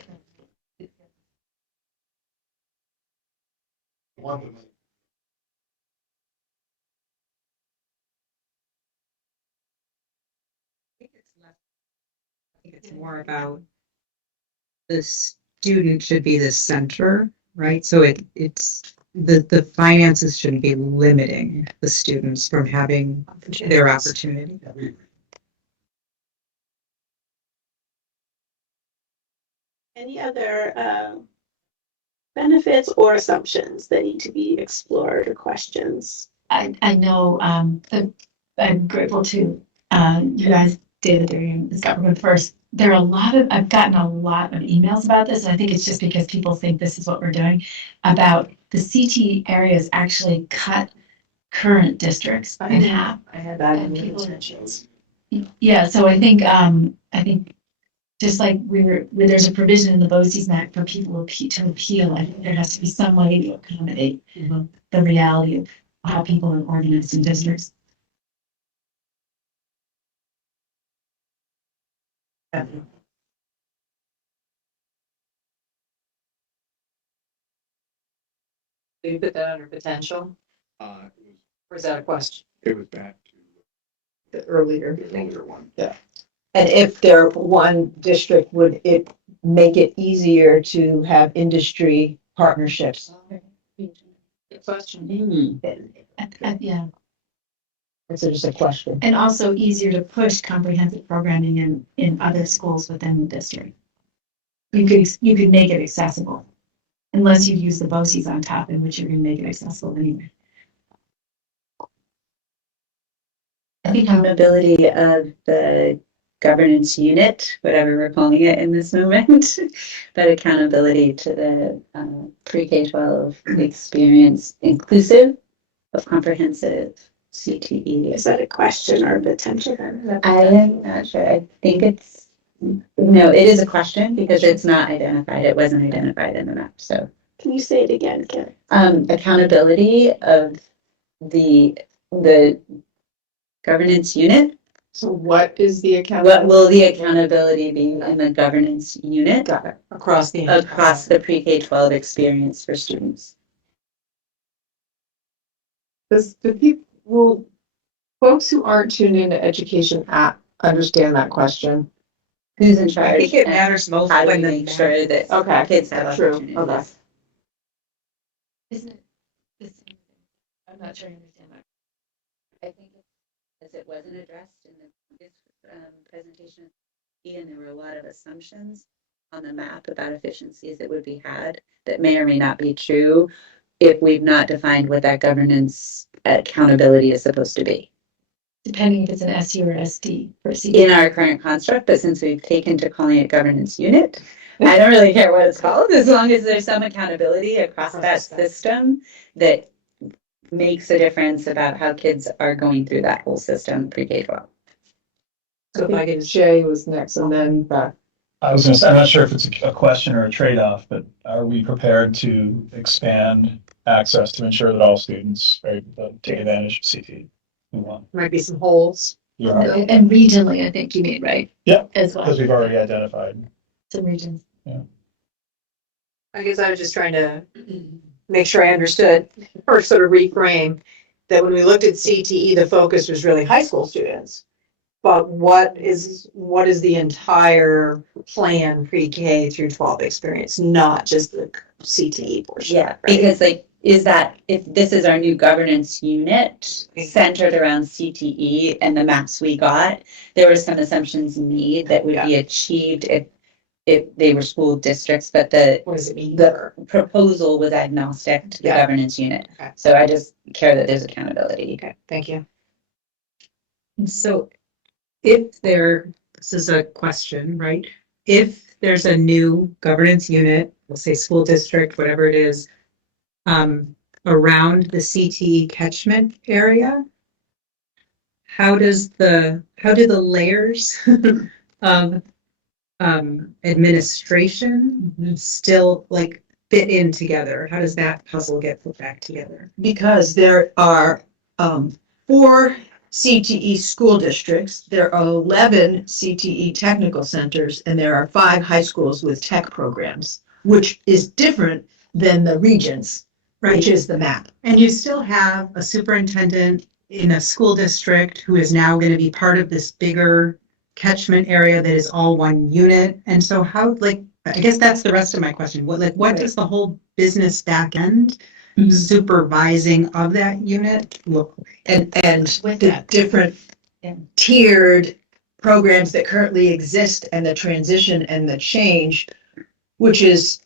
I think it's more about the student should be the center, right? So it's the finances shouldn't be limiting the students from having their opportunity. Any other benefits or assumptions that need to be explored or questions? I know, that I'm grateful to, you guys, David, during this government first. There are a lot of, I've gotten a lot of emails about this, and I think it's just because people think this is what we're doing, about the CT areas actually cut current districts in half. I had that in And the people- intentions. Yeah, so I think just like where there's a provision in the BOCES Act for people to appeal, I think there has to be some way to accommodate the reality of how people are organized in districts. Do you put that under potential, or is that a question? It was back to The earlier. the earlier one. And if there one district, would it make it easier to have industry partnerships? Good question. Yeah, It's just a question. and also easier to push comprehensive programming in other schools within the district. You could make it accessible, unless you use the BOCES on top, in which you're gonna make it accessible anyway. Accountability of the governance unit, whatever we're calling it in this moment, but accountability to the pre-K-12 experience inclusive of comprehensive CTE. Is that a question or potential? I am not sure. I think it's, no, it is a question because it's not identified. It wasn't identified in the map, so. Can you say it again, Kim? Accountability of the governance unit. So what is the What accountability? will the accountability be in the governance unit Got it. Across the. across the pre-K-12 experience for students? Will folks who aren't tuned into education understand that question? Who's in charge? I think it and matters most How do when we the make sure that Okay, kids have true, opportunities? okay. Isn't it the same thing? I'm not sure I understand that. I think as it wasn't addressed in this presentation, and there were a lot of assumptions on the map about efficiencies that would be had that may or may not be true if we've not defined what that governance accountability is supposed to be. Depending if it's an SU or SD for CD. In our current construct, but since we've taken to calling it governance unit, I don't really care what it's called, as long as there's some accountability across that system that makes a difference about how kids are going through that whole system pre-K-12. So if I get Jay was next and then back. I was gonna say, I'm not sure if it's a question or a trade-off, but are we prepared to expand access to ensure that all students are able to take advantage of CT? We want. Might be some holes. Yeah, And regionally, I think you mean, right? yeah, As well. because we've already identified. Some regions. I guess I was just trying to make sure I understood or sort of reframe that when we looked at CTE, the focus was really high school students. But what is the entire plan pre-K through 12 experience, not just the CTE portion? Yeah, right? because like, is that, if this is our new governance unit centered around CTE and the maps we got, there were some assumptions made that would be achieved if they were school districts, but What does it mean? the proposal was agnostic to the Yeah. governance unit. Okay. So I just care that there's accountability. Okay, thank you. So if this is a question, right? If there's a new governance unit, we'll say school district, whatever it is, around the CTE catchment area, how do the layers of administration still like fit in together? How does that puzzle get put back together? Because there are 4 CTE school districts, there are 11 CTE technical centers, and there are 5 high schools with tech programs, which is different than the regions, which is the map. And you still have a superintendent in a school district who is now going to be part of this bigger catchment area that is all one unit. And so how, like, I guess that's the rest of my question. What does the whole business back end supervising of that unit look like? And the different tiered programs that currently exist and the transition and the change, which is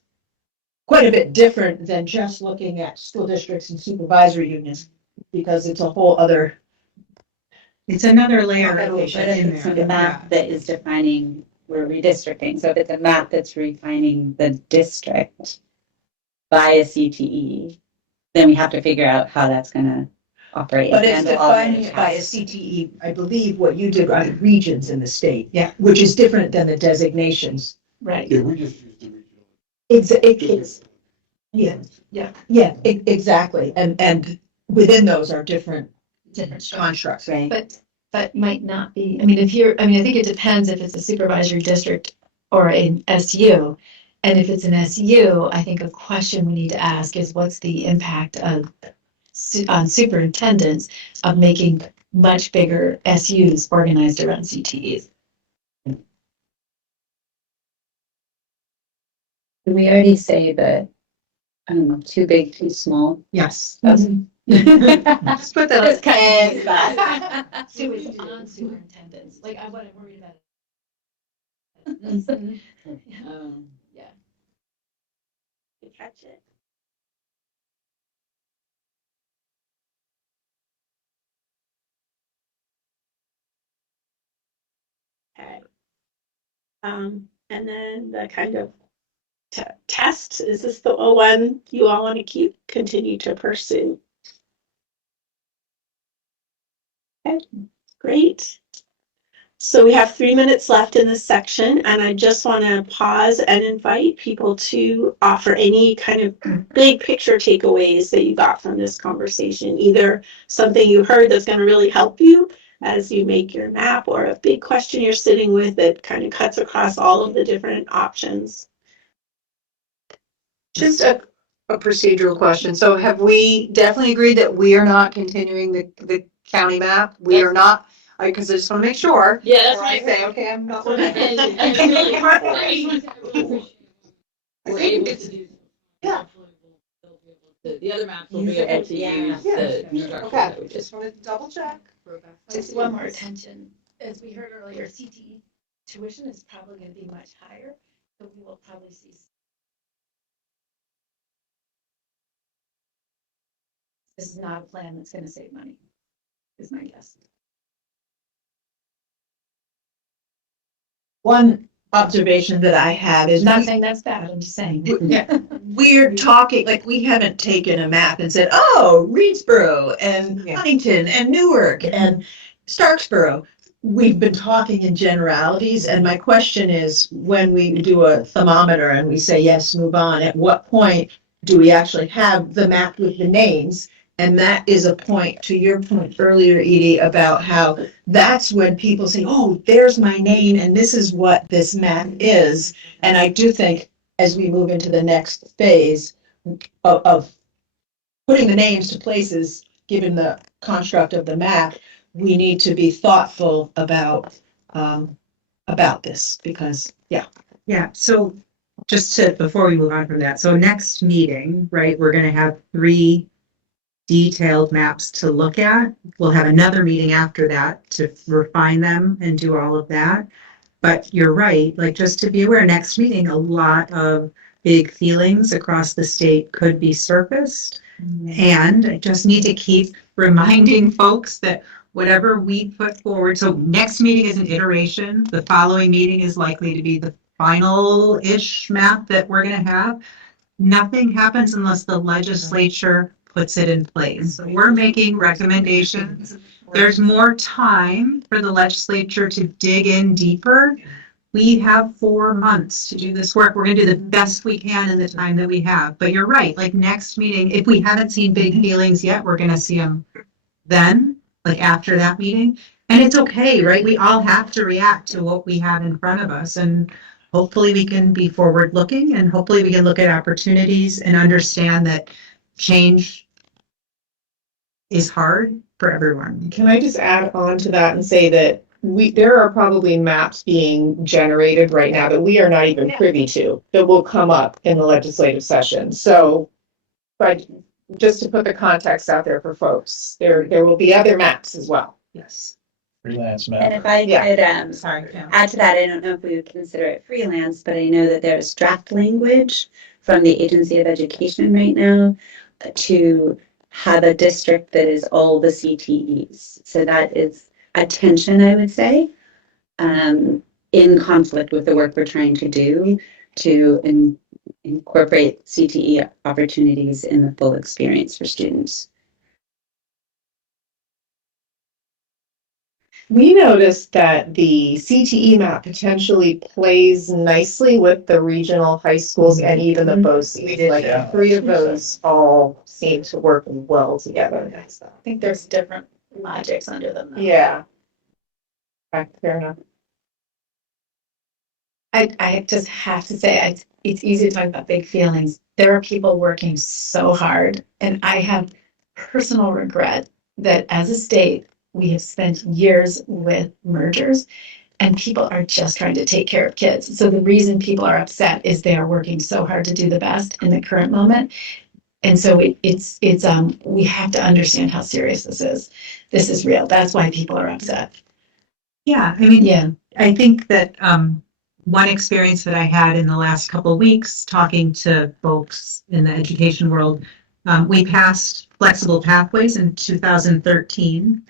quite a bit different than just looking at school districts and supervisory unions, because it's a whole other. It's another layer But in if it's a there. map that is defining, we're redistricting, so if it's a map that's refining the district by a CTE, then we have to figure out how that's gonna operate. But and it's handle all the defining it by a tasks. CTE, I believe what you did with regions in the state. Yeah. Which is different than the designations. Right. Yeah, we just use the regional. Exactly. And within those are different constructs. Right. But might not be, I mean, I think it depends if it's a supervisory district or an SU. And if it's an SU, I think a question we need to ask is what's the impact on superintendents of making much bigger SUs organized around CTEs? Did we already say that, I don't know, too big, too small? Yes. Just put that Just kind of. superintendents, like what I'm worried about. Yeah. You catch it. Okay. And then the kind of test, is this the one you all want to continue to pursue? Okay, great. So we have 3 minutes left in this section, and I just want to pause and invite people to offer any kind of big picture takeaways that you got from this conversation, either something you heard that's going to really help you as you make your map, or a big question you're sitting with that kind of cuts across all of the different options. Just a procedural question. So have we definitely agreed that we are not continuing the county map? We are not, because I just want to make sure. Yeah, that's Before I right. say, okay, I'm not. We're able to do. Yeah. The other maps will be able to use the structure Okay, that we just just. wanted to double check. Just one more attention, as we heard earlier, CTE tuition is probably going to be much higher, so we will probably see. This is not a plan that's going to save money, is my guess. One observation that I have is Not saying that's bad, I'm just saying. we're talking, like, we haven't taken a map and said, oh, Reedsboro and Yeah. Huntington and Newark and Starksboro. we've been talking in generalities, and my question is, when we do a thermometer and we say, yes, move on, at what point do we actually have the map with the names? And that is a point, to your point earlier, Edie, about how that's when people say, oh, there's my name, and this is what this map is. And I do think, as we move into the next phase of putting the names to places, given the construct of the map, we need to be thoughtful about this, because, yeah. Yeah, so just to, before we move on from that, so next meeting, right, we're gonna have 3 detailed maps to look at. We'll have another meeting after that to refine them and do all of that. But you're right, like, just to be aware, next meeting, a lot of big feelings across the state could be surfaced. And I just need to keep reminding folks that whatever we put forward, so next meeting is an iteration. The following meeting is likely to be the final-ish map that we're gonna have. Nothing happens unless the legislature puts it in place. So we're making recommendations. There's more time for the legislature to dig in deeper. We have 4 months to do this work. We're gonna do the best we can in the time that we have. But you're right, like next meeting, if we haven't seen big feelings yet, we're gonna see them then, like after that meeting. And it's okay, right? We all have to react to what we have in front of us. And hopefully we can be forward looking, and hopefully we can look at opportunities and understand that change is hard for everyone. Can I just add on to that and say that there are probably maps being generated right now that we are not even privy to, that will come up in the legislative session. So, but just to put the context out there for folks, there will be other maps as well. Yes. Freelance And map. if I could Sorry, Pam. add to that, I don't know if we would consider it freelance, but I know that there's draft language from the Agency of Education right now to have a district that is all the CTEs. So that is a tension, I would say, in conflict with the work we're trying to do to incorporate CTE opportunities in the full experience for students. We noticed that the CTE map potentially plays nicely with the regional high schools and even the BOCES. Like the 3 of those all seem to work well together. I think there's different logics under them. Though. Yeah. Okay, fair enough. I just have to say, it's easy to talk about big feelings. There are people working so hard, and I have personal regret that as a state, we have spent years with mergers, and people are just trying to take care of kids. So the reason people are upset is they are working so hard to do the best in the current moment. And so it's we have to understand how serious this is. This is real. That's why people are upset. Yeah, I mean, Yeah. I think that one experience that I had in the last couple of weeks talking to folks in the education world, we passed flexible pathways in 2013,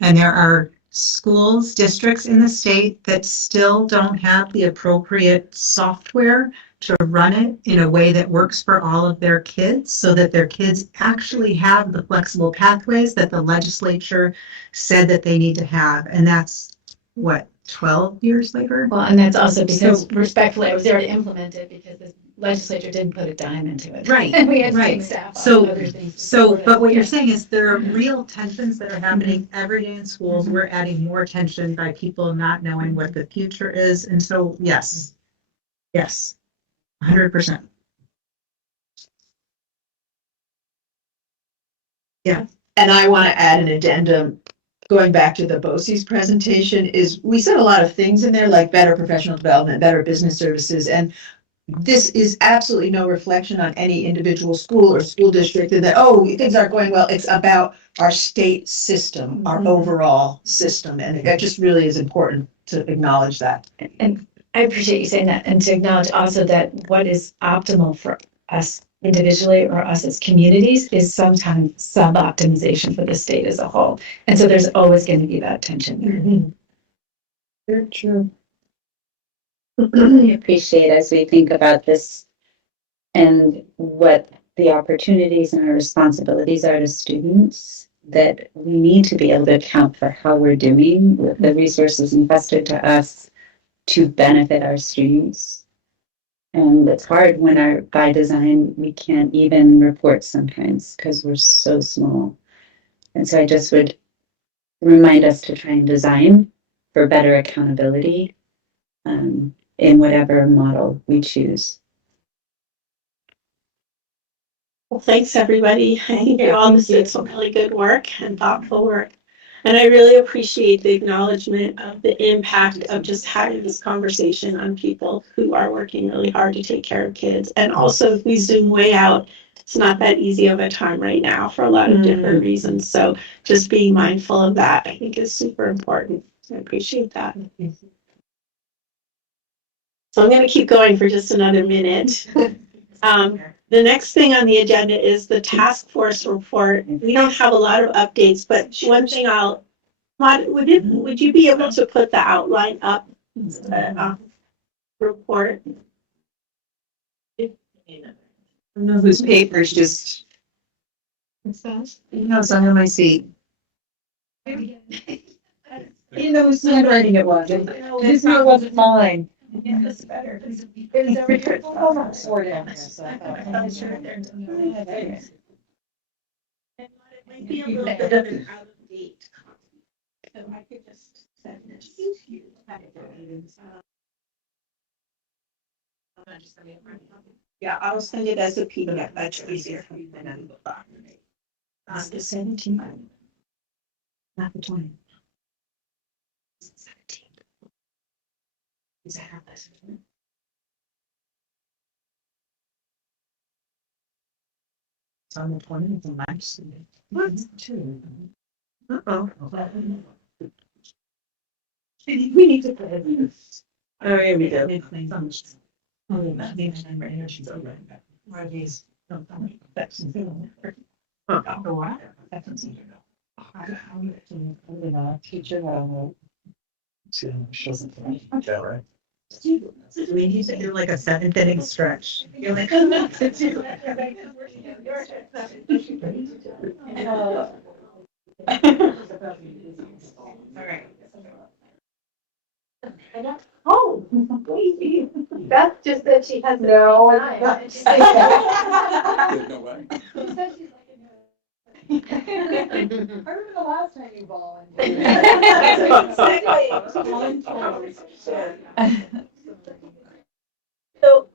and there are schools, districts in the state that still don't have the appropriate software to run it in a way that works for all of their kids, so that their kids actually have the flexible pathways that the legislature said that they need to have. And that's what, 12 years later? Well, and that's also because respectfully, I was there to implement it because the legislature didn't put a dime into it. Right, And we had to right. take staff So- on other things. to So, support it. but what you're Yeah. saying is there are real tensions that are happening every day in schools. We're adding more tension by people not knowing what the future is. And so, yes, 100%. And I want to add an addendum, going back to the BOCES presentation, is we said a lot of things in there, like better professional development, better business services, and this is absolutely no reflection on any individual school or school district, and that, oh, things aren't going well. It's about our state system, our overall system, and it just really is important to acknowledge that. And I appreciate you saying that, and to acknowledge also that what is optimal for us individually or us as communities is sometimes sub-optimization for the state as a whole. And so there's always going to be that tension there. Very true. I appreciate as we think about this and what the opportunities and our responsibilities are to students that we need to be able to account for how we're doing with the resources entrusted to us to benefit our students. And it's hard when by design, we can't even report sometimes because we're so small. And so I just would remind us to try and design for better accountability in whatever model we choose. Well, thanks, everybody. I think you all just did some really good work and thoughtful work. And I really appreciate the acknowledgement of the impact of just having this conversation on people who are working really hard to take care of kids. And also, if we zoom way out, it's not that easy of a time right now for a lot of different reasons. So just being mindful of that, I think, is super important. I appreciate that. So I'm going to keep going for just another minute. The next thing on the agenda is the task force report. We don't have a lot of updates, but one thing would you be able to put the outline up, the report? I don't know whose papers just. It's under my seat. You know whose handwriting it was. I just knew it wasn't mine. Yeah, that's better. It was over here. Oh, I'm sorry. I'm sure they're doing it. It might be a little bit of an out of date copy. So I could just send this to you. Yeah, I'll send it as a PDF. That's easier for you than in the book. The 17th. Not the 20th. 17th. Is that how this? It's on the 20th of March. What? Uh-oh. We need to put it in. Oh, here we go. Oh, that means I'm right here. She's over. Where are these? That's. Huh. Oh, wow. That's. Teacher. Yeah, right. We need to do like a 7th inning stretch. You're like. All right. Oh, Beth just said she has no time. There's no way. I remember the last time you volunteered. So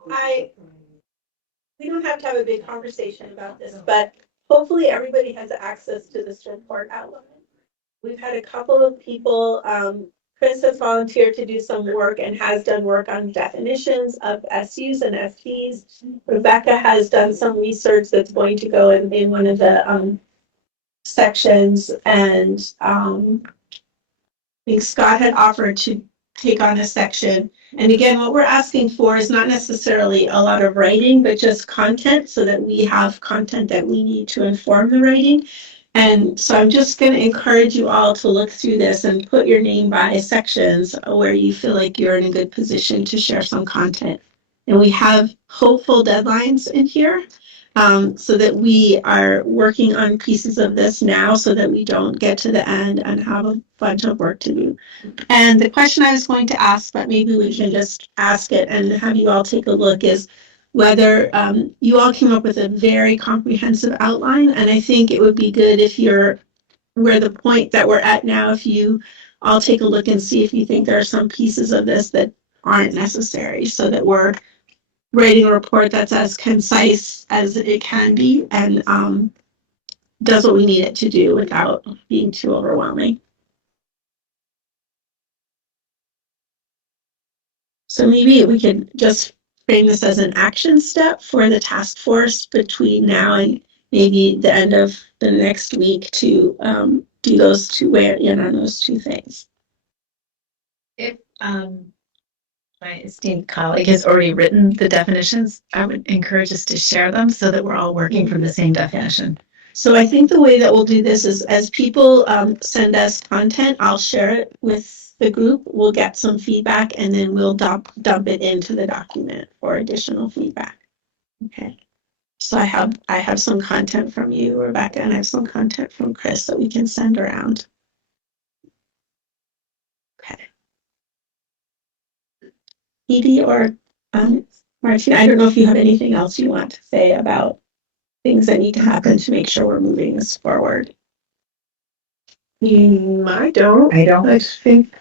we don't have to have a big conversation about this, but hopefully everybody has access to this report outline. We've had a couple of people, Chris has volunteered to do some work and has done work on definitions of SUs and SPs. Rebecca has done some research that's going to go in one of the sections, and I think Scott had offered to take on a section. And again, what we're asking for is not necessarily a lot of writing, but just content so that we have content that we need to inform the writing. And so I'm just going to encourage you all to look through this and put your name by sections where you feel like you're in a good position to share some content. And we have hopeful deadlines in here, so that we are working on pieces of this now so that we don't get to the end and have a bunch of work to do. And the question I was going to ask, but maybe we can just ask it and have you all take a look, is whether you all came up with a very comprehensive outline. And I think it would be good if we're the point that we're at now, if you all take a look and see if you think there are some pieces of this that aren't necessary, so that we're writing a report that's as concise as it can be and does what we need it to do without being too overwhelming. So maybe we could just frame this as an action step for the task force between now and maybe the end of the next week to do those two, weigh in on those two things. If my esteemed colleague has already written the definitions, I would encourage us to share them so that we're all working from the same definition. So I think the way that we'll do this is as people send us content, I'll share it with the group. We'll get some feedback and then we'll dump it into the document for additional feedback. Okay. So I have some content from you, Rebecca, and I have some content from Chris that we can send around. Okay. Edie or Martina, I don't know if you have anything else you want to say about things that need to happen to make sure we're moving this forward. I don't. I don't. I think.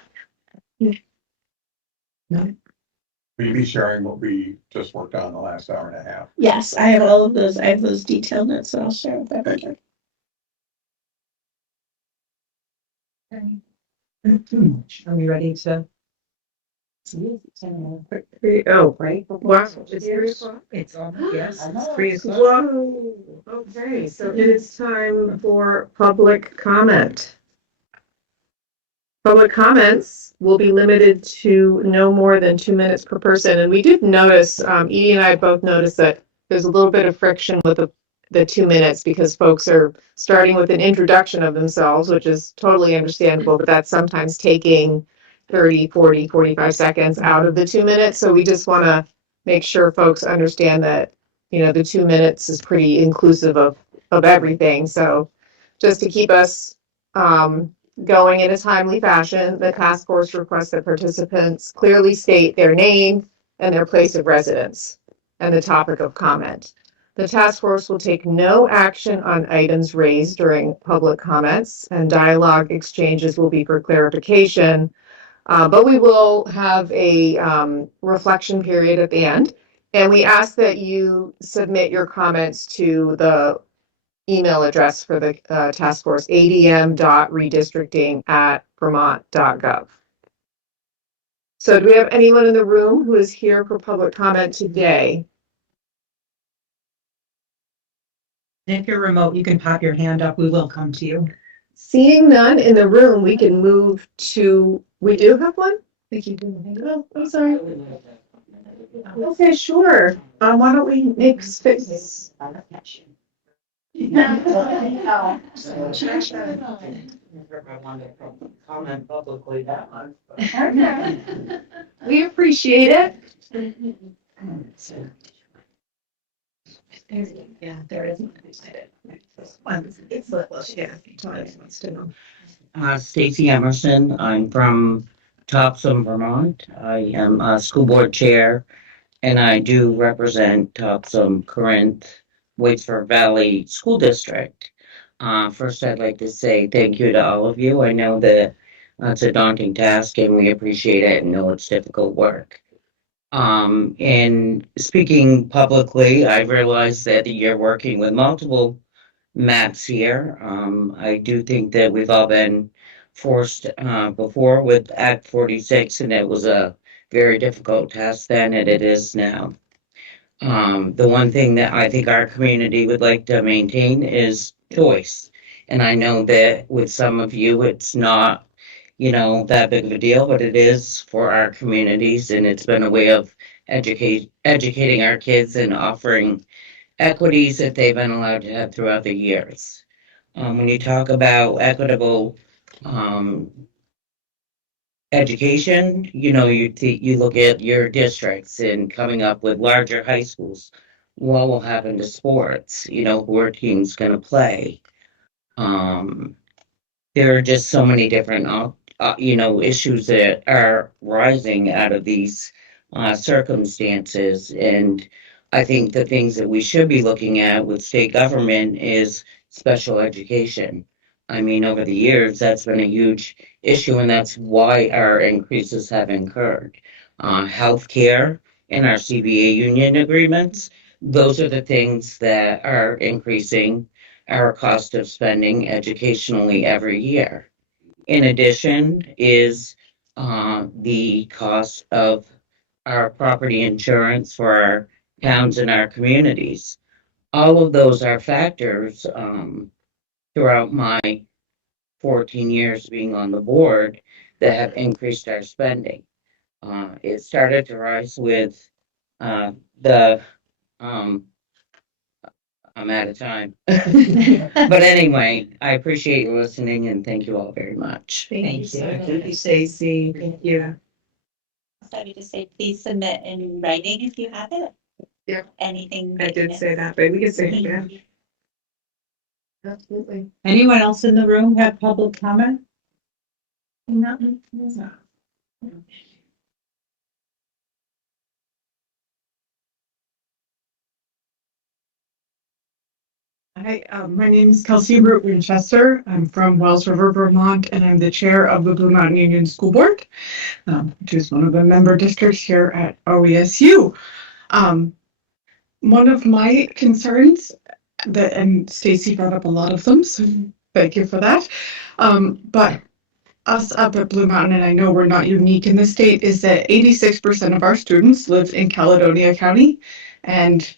Will you be sharing what we just worked on the last hour and a half? Yes, I have all of those. I have those detailed notes that I'll share with everyone. Are we ready to? Oh, Right? wow. It's 3:00. It's almost, yes, it's 3:00. Whoa. Okay, so it is time for public comment. Public comments will be limited to no more than 2 minutes per person. And we did notice, Edie and I both noticed that there's a little bit of friction with the 2 minutes because folks are starting with an introduction of themselves, which is totally understandable, but that's sometimes taking 30, 40, 45 seconds out of the 2 minutes. So we just want to make sure folks understand that, the 2 minutes is pretty inclusive of everything. So just to keep us going in a timely fashion, the task force requests that participants clearly state their name and their place of residence and the topic of comment. The task force will take no action on items raised during public comments, and dialogue exchanges will be for clarification. But we will have a reflection period at the end. And we ask that you submit your comments to the email address for the task force, adm.redistricting@vermont.gov. So do we have anyone in the room who is here for public comment today? If you're remote, you can pop your hand up. We will come to you. Seeing none in the room, we can move to, we do have one? Oh, I'm sorry. Okay, sure. Why don't we make space? Comment publicly that much. We appreciate it. Yeah, there is. It's little, yeah. Thomas wants to know. Stacy Emerson. I'm from Topsom, Vermont. I am a school board chair, and I do represent Topsom, Corinth, Waitsford Valley School District. First, I'd like to say thank you to all of you. I know that it's a daunting task, and we appreciate it and know it's difficult work. In speaking publicly, I realize that you're working with multiple maps here. I do think that we've all been forced before with Act 46, and it was a very difficult task then, and it is now. The one thing that I think our community would like to maintain is choice. And I know that with some of you, it's not, that big of a deal, but it is for our communities, and it's been a way of educating our kids and offering equities that they've been allowed to have throughout the years. When you talk about equitable education, you look at your districts and coming up with larger high schools. What will happen to sports? Who are teams going to play? There are just so many different, issues that are rising out of these circumstances. And I think the things that we should be looking at with state government is special education. I mean, over the years, that's been a huge issue, and that's why our increases have incurred. Healthcare and our CBA union agreements, those are the things that are increasing our cost of spending educationally every year. In addition is the cost of our property insurance for our towns and our communities. All of those are factors throughout my 14 years being on the board that have increased our spending. It started to rise with the I'm out of time. But anyway, I appreciate you listening and thank you all very much. Thank you, Thank you, Stacy. Thank you. Sorry to say, please submit in writing if you have it. anything. I did say that, but we can say it again. Absolutely. Anyone else in the room have public comment? Hi, my name is Kelsey Root Winchester. I'm from Wells River, Vermont, and I'm the chair of the Blue Mountain Union School Board, which is one of the member districts here at OESU. One of my concerns that, and Stacy brought up a lot of them, so thank you for that. But us up at Blue Mountain, and I know we're not unique in the state, is that 86% of our students live in Caledonia County, and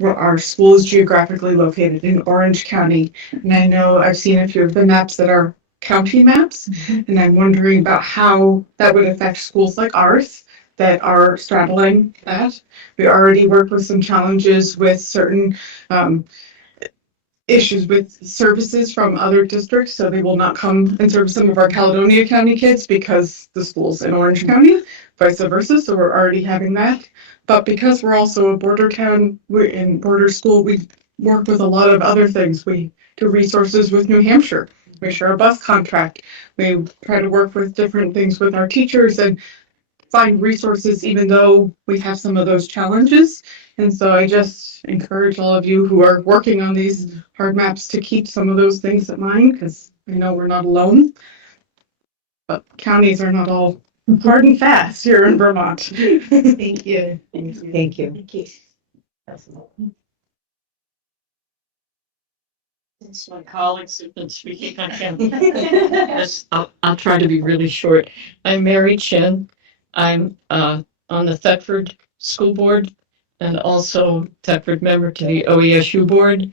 our school is geographically located in Orange County. And I know I've seen a few of the maps that are county maps, and I'm wondering about how that would affect schools like ours that are straddling that. We already work with some challenges with certain issues with services from other districts, so they will not come and serve some of our Caledonia County kids because the school's in Orange County, vice versa, so we're already having that. But because we're also a border town, we're in border school, we work with a lot of other things. We do resources with New Hampshire. We share a bus contract. We try to work with different things with our teachers and find resources even though we have some of those challenges. And so I just encourage all of you who are working on these hard maps to keep some of those things in mind, because I know we're not alone. But counties are not all hard and fast here in Vermont. Thank you. Thank you. Thank you. Since my colleagues have been speaking, I can. Yes, I'll try to be really short. I'm Mary Chin. I'm on the Thetford School Board and also Thetford member to the OESU board.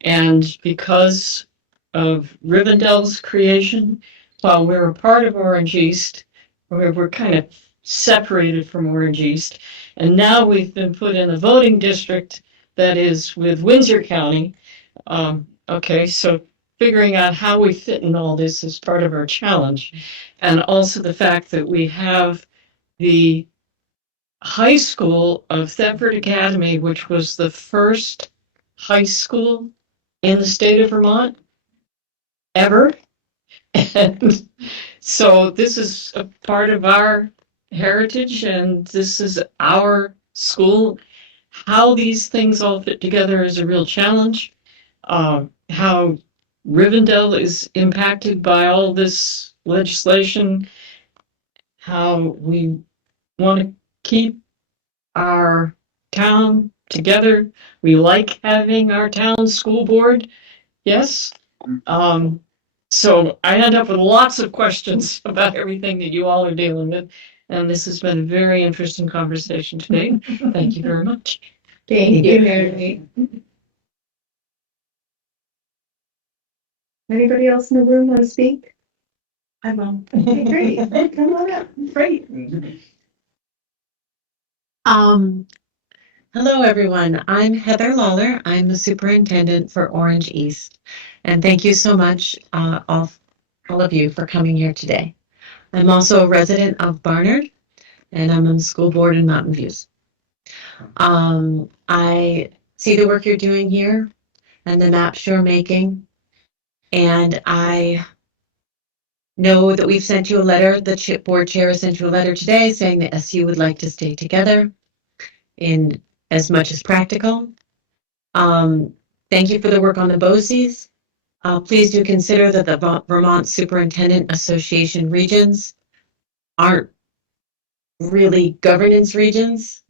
And because of Rivendell's creation, while we're a part of Orange East, we're kind of separated from Orange East. And now we've been put in a voting district that is with Windsor County. Okay, so figuring out how we fit in all this is part of our challenge. And also the fact that we have the high school of Thetford Academy, which was the first high school in the state of Vermont ever. And so this is a part of our heritage and this is our school. How these things all fit together is a real challenge. How Rivendell is impacted by all this legislation, how we want to keep our town together. We like having our town school board. Yes. So I end up with lots of questions about everything that you all are dealing with. And this has been a very interesting conversation today. Thank you very much. Thank you, Mary. Anybody else in the room want to speak? I will. Okay, great. Come on up. Great. Hello, everyone. I'm Heather Lawler. I'm the superintendent for Orange East. And thank you so much, all of you, for coming here today. I'm also a resident of Barnard, and I'm on the school board in Mountain Views. I see the work you're doing here and the maps you're making. And I know that we've sent you a letter, the board chair sent you a letter today saying that SU would like to stay together in as much as practical. Thank you for the work on the BOCES. Please do consider that the Vermont Superintendent Association regions aren't really governance regions.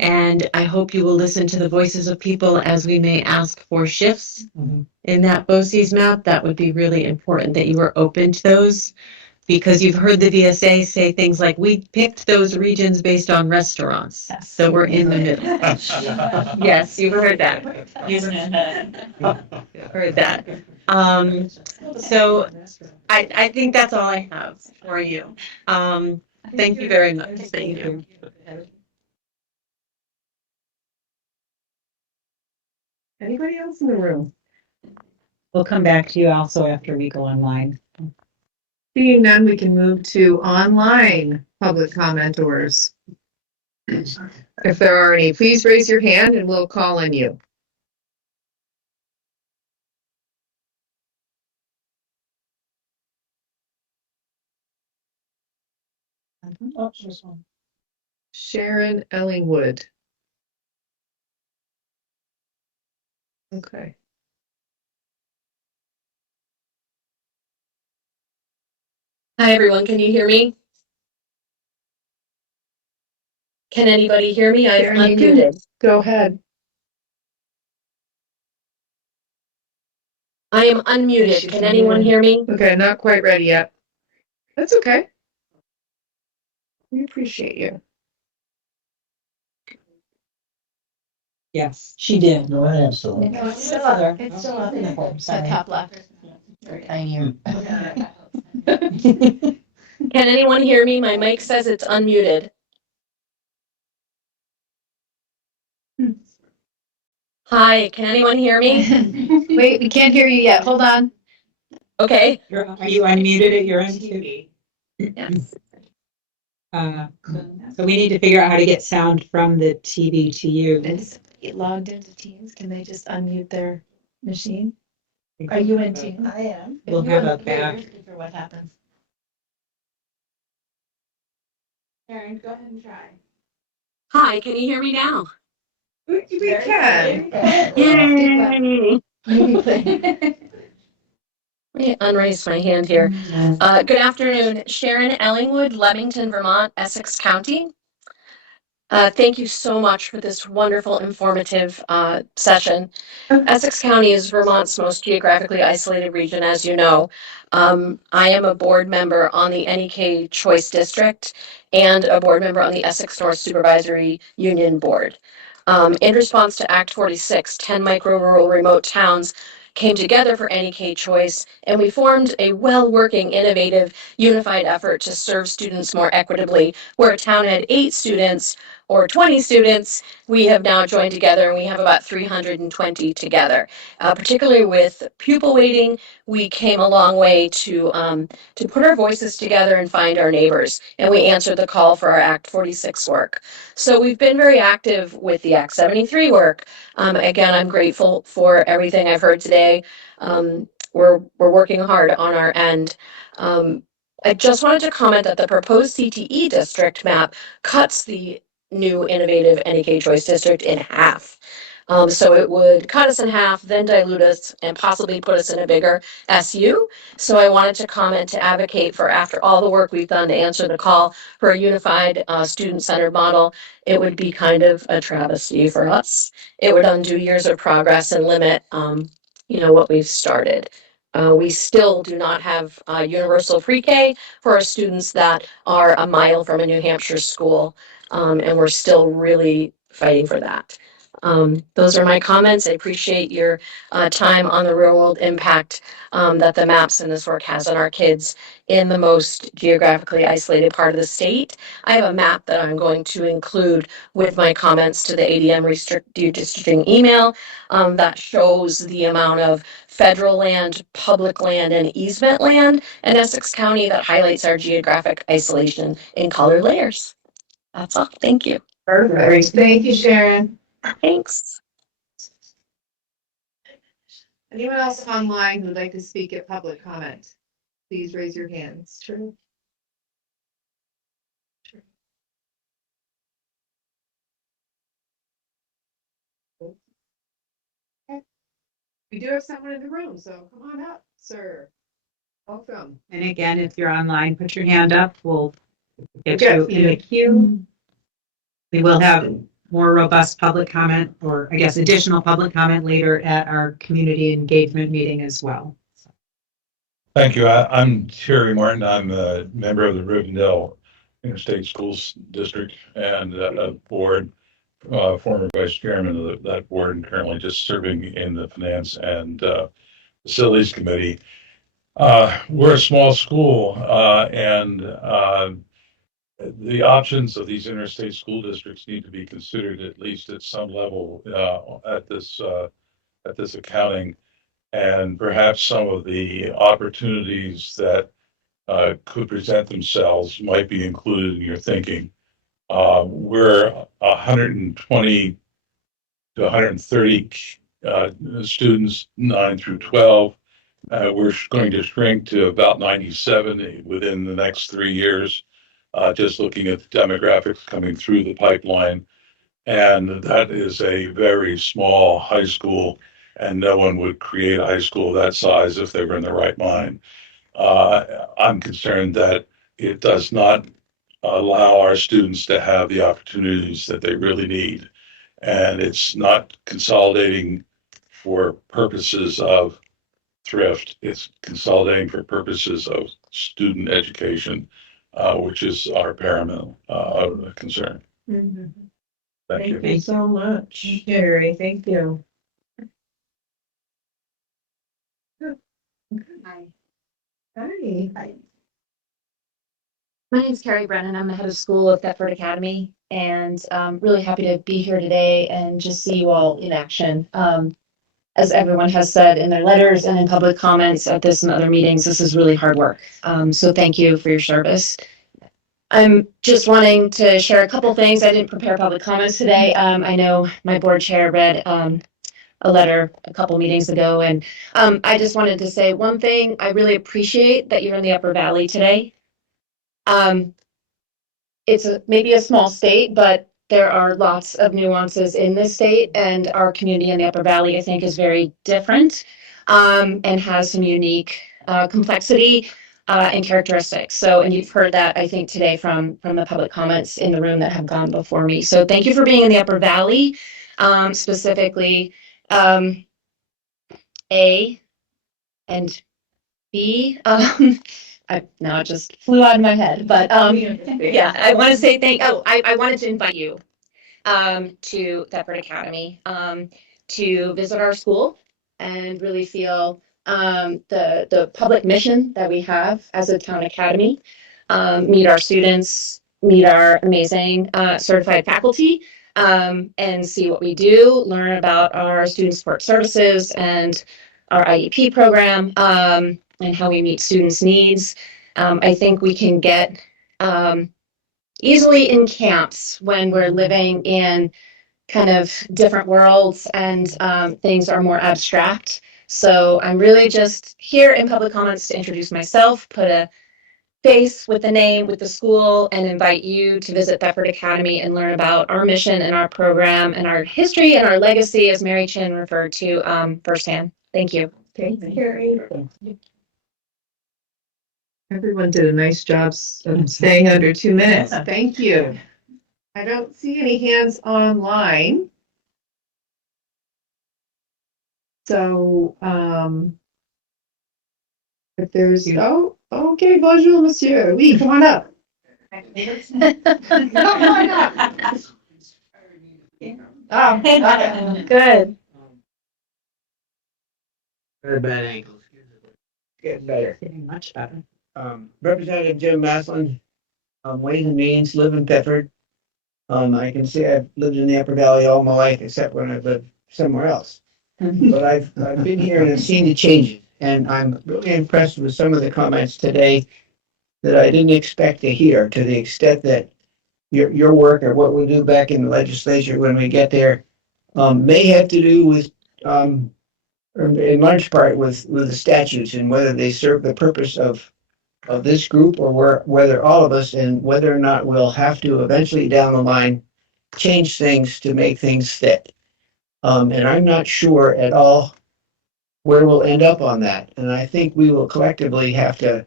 And I hope you will listen to the voices of people as we may ask for shifts in that BOCES map. That would be really important that you are open to those, because you've heard the VSA say things like, we picked those regions based on restaurants. Yes. So we're in the middle. Yes, you've heard that. You've heard that. So I think that's all I have for you. Thank you very much. Thank you. Anybody else in the room? We'll come back to you also after we go online. Seeing none, we can move to online public commenters. If there are any, please raise your hand and we'll call on you. Oh, there's one. Sharon Ellingwood. Okay. Hi, everyone. Can you hear me? Can anybody hear me? I've Sharon, you can unmuted. go ahead. I am unmuted. Can anyone hear me? Okay, not quite ready yet. That's okay. We appreciate you. Yes, she did. No, I am still. No, it's still up. It's still up in the top left. Tinier. Can anyone hear me? My mic says it's unmuted. Hi, can anyone hear me? Wait, we can't hear you yet. Hold on. Okay. Are you unmuted at your end too? Yes. So we need to figure out how to get sound from the TV to you. Is it logged into Teams? Can they just unmute their machine? Are you in Teams? I am. We'll have a back. For what happens. Karen, go ahead and try. Hi, can you hear me now? We can. Yay! Let me unraise my hand here. Good afternoon, Sharon Ellingwood, Leamington, Vermont, Essex County. Thank you so much for this wonderful, informative session. Essex County is Vermont's most geographically isolated region, as you know. I am a board member on the NEK Choice District and a board member on the Essex North Supervisory Union Board. In response to Act 46, 10 micro-rural remote towns came together for NEK Choice, and we formed a well-working, innovative, unified effort to serve students more equitably. Where a town had 8 students or 20 students, we have now joined together and we have about 320 together. Particularly with pupil weighting, we came a long way to put our voices together and find our neighbors, and we answered the call for our Act 46 work. So we've been very active with the Act 73 work. Again, I'm grateful for everything I've heard today. We're working hard on our end. I just wanted to comment that the proposed CTE district map cuts the new innovative NEK Choice District in half. So it would cut us in half, then dilute us, and possibly put us in a bigger SU. So I wanted to comment to advocate for, after all the work we've done to answer the call for a unified student-centered model, it would be kind of a travesty for us. It would undo years of progress and limit, what we've started. We still do not have universal pre-K for our students that are a mile from a New Hampshire school, and we're still really fighting for that. Those are my comments. I appreciate your time on the real world impact that the maps and this work has on our kids in the most geographically isolated part of the state. I have a map that I'm going to include with my comments to the ADM redistricting email that shows the amount of federal land, public land, and easement land in Essex County that highlights our geographic isolation in color layers. That's all. Thank you. Perfect. Thank you, Sharon. Thanks. Anyone else online who would like to speak at public comment? Please raise your hands. True. Okay. We do have someone in the room, so come on up, sir. Welcome. And again, if you're online, put your hand up. We'll get Get you in the queue. We will have more robust public comment, or I guess additional public comment later at our community engagement meeting as well. Thank you. I'm Terry Martin. I'm a member of the Rivendell Interstate Schools District and a board, former vice chairman of that board, and currently just serving in the Finance and Facilities Committee. We're a small school, and the options of these interstate school districts need to be considered at least at some level at this accounting, and perhaps some of the opportunities that could present themselves might be included in your thinking. We're 120 to 130 students, 9 through 12. We're going to shrink to about 97 within the next 3 years, just looking at the demographics coming through the pipeline. And that is a very small high school, and no one would create a high school that size if they were in the right mind. I'm concerned that it does not allow our students to have the opportunities that they really need. And it's not consolidating for purposes of thrift, it's consolidating for purposes of student education, which is our paramount concern. Mhm. Thank you. Thank you so much, Jerry. Thank you. Hi. Hi. My name is Carrie Brennan. I'm the head of school at Thetford Academy, and really happy to be here today and just see you all in action. As everyone has said in their letters and in public comments at this and other meetings, this is really hard work. So thank you for your service. I'm just wanting to share a couple things. I didn't prepare public comments today. I know my board chair read a letter a couple meetings ago, and I just wanted to say one thing. I really appreciate that you're in the Upper Valley today. It's maybe a small state, but there are lots of nuances in this state, and our community in the Upper Valley, I think, is very different and has some unique complexity and characteristics. So, and you've heard that, I think, today from the public comments in the room that have gone before me. So thank you for being in the Upper Valley, specifically A and B. Now it just flew out of my head, but yeah, I want to say I wanted to invite you to Thetford Academy to visit our school and really feel the public mission that we have as a town academy, meet our students, meet our amazing certified faculty, and see what we do, learn about our student support services and our IEP program, and how we meet students' needs. I think we can get easily in camps when we're living in kind of different worlds and things are more abstract. So I'm really just here in public comments to introduce myself, put a face with the name, with the school, and invite you to visit Thetford Academy and learn about our mission and our program and our history and our legacy, as Mary Chin referred to firsthand. Thank you. Thanks, Carrie. Everyone did a nice job of staying under 2 minutes. Thank you. I don't see any hands online. So, if there's, oh, okay, bonjour, monsieur. Oui, come on up. Come on up. Oh, Good. Very bad ankles. Getting better. Getting much better. Representative Jim Maslin, Ways and Means, live in Thetford. I can say I've lived in the Upper Valley all my life, except when I lived somewhere else. But I've been here and I've seen the changes, and I'm really impressed with some of the comments today that I didn't expect to hear, to the extent that your work or what we do back in the legislature when we get there may have to do with or in large part with the statutes and whether they serve the purpose of this group or whether all of us, and whether or not we'll have to eventually down the line change things to make things fit. And I'm not sure at all where we'll end up on that. And I think we will collectively have to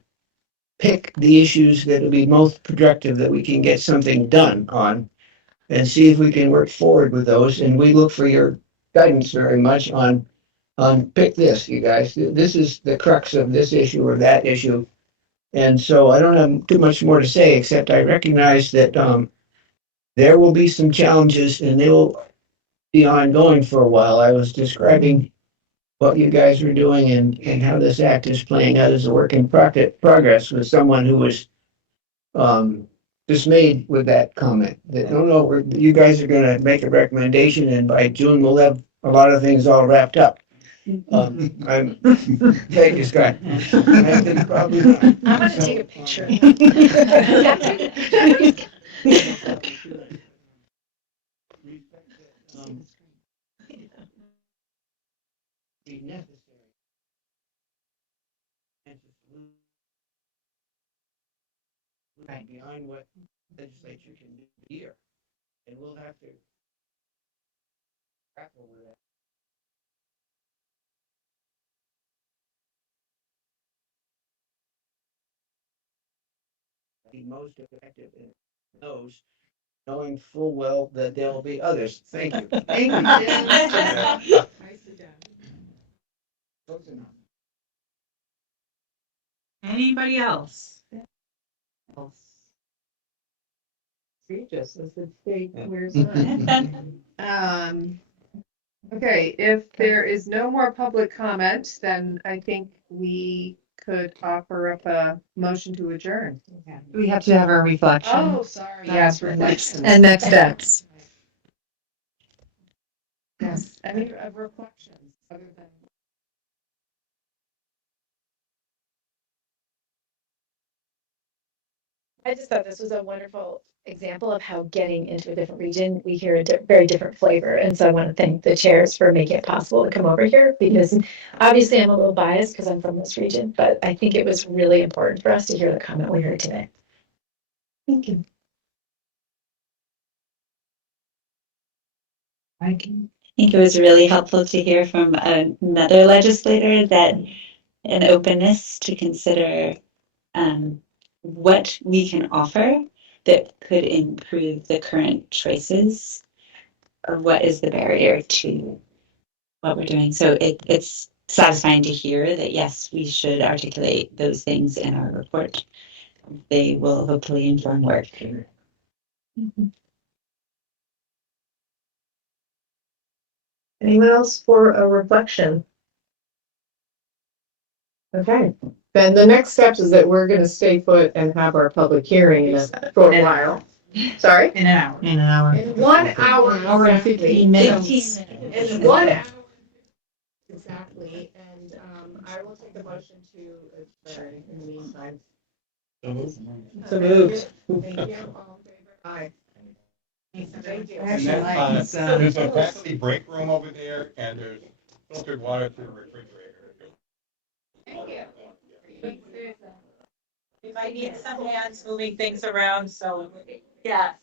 pick the issues that will be most productive that we can get something done on and see if we can work forward with those. And we look for your guidance very much on pick this, you guys. This is the crux of this issue or that issue. And so I don't have too much more to say, except I recognize that there will be some challenges and they will be ongoing for a while. I was describing what you guys are doing and how this act is playing out as a work in progress with someone who was dismayed with that comment. That, no, you guys are going to make a recommendation, and by June we'll have a lot of things all wrapped up. Thank you, Scott. I want to take a picture. Be necessary. And to move beyond what legislature can do here. And we'll have to grapple with that. Be most effective in those, knowing full well that there will be others. Thank you. Thank you, Jen. Nicely done. Close enough. Anybody else? Regis is the state where's okay, if there is no more public comment, then I think we could offer up a motion to adjourn. We have to have our reflection. Oh, sorry. Yes, reflections. And next steps. Yes, any reflections other than. I just thought this was a wonderful example of how getting into a different region, we hear a very different flavor. And so I want to thank the chairs for making it possible to come over here because obviously I'm a little biased because I'm from this region, but I think it was really important for us to hear the comment we heard today. Thank you. I think it was really helpful to hear from another legislator that an openness to consider what we can offer that could improve the current choices, or what is the barrier to what we're doing. So it's satisfying to hear that, yes, we should articulate those things in our report. They will hopefully inform work. Anyone else for a reflection? Okay, then the next steps is that we're gonna stay put and have our public hearing in a short while. Sorry? In an hour. In an hour. In 1 hour. An hour and 15 minutes. In 1 hour. Exactly, and I will take a motion to adjourn in the meantime. So moved. Thank you, all in favor? Aye. Thank you. And then, there's a faculty break room over there, and there's filtered water through the refrigerator. Thank you. You might need some hands moving things around, so. Yeah.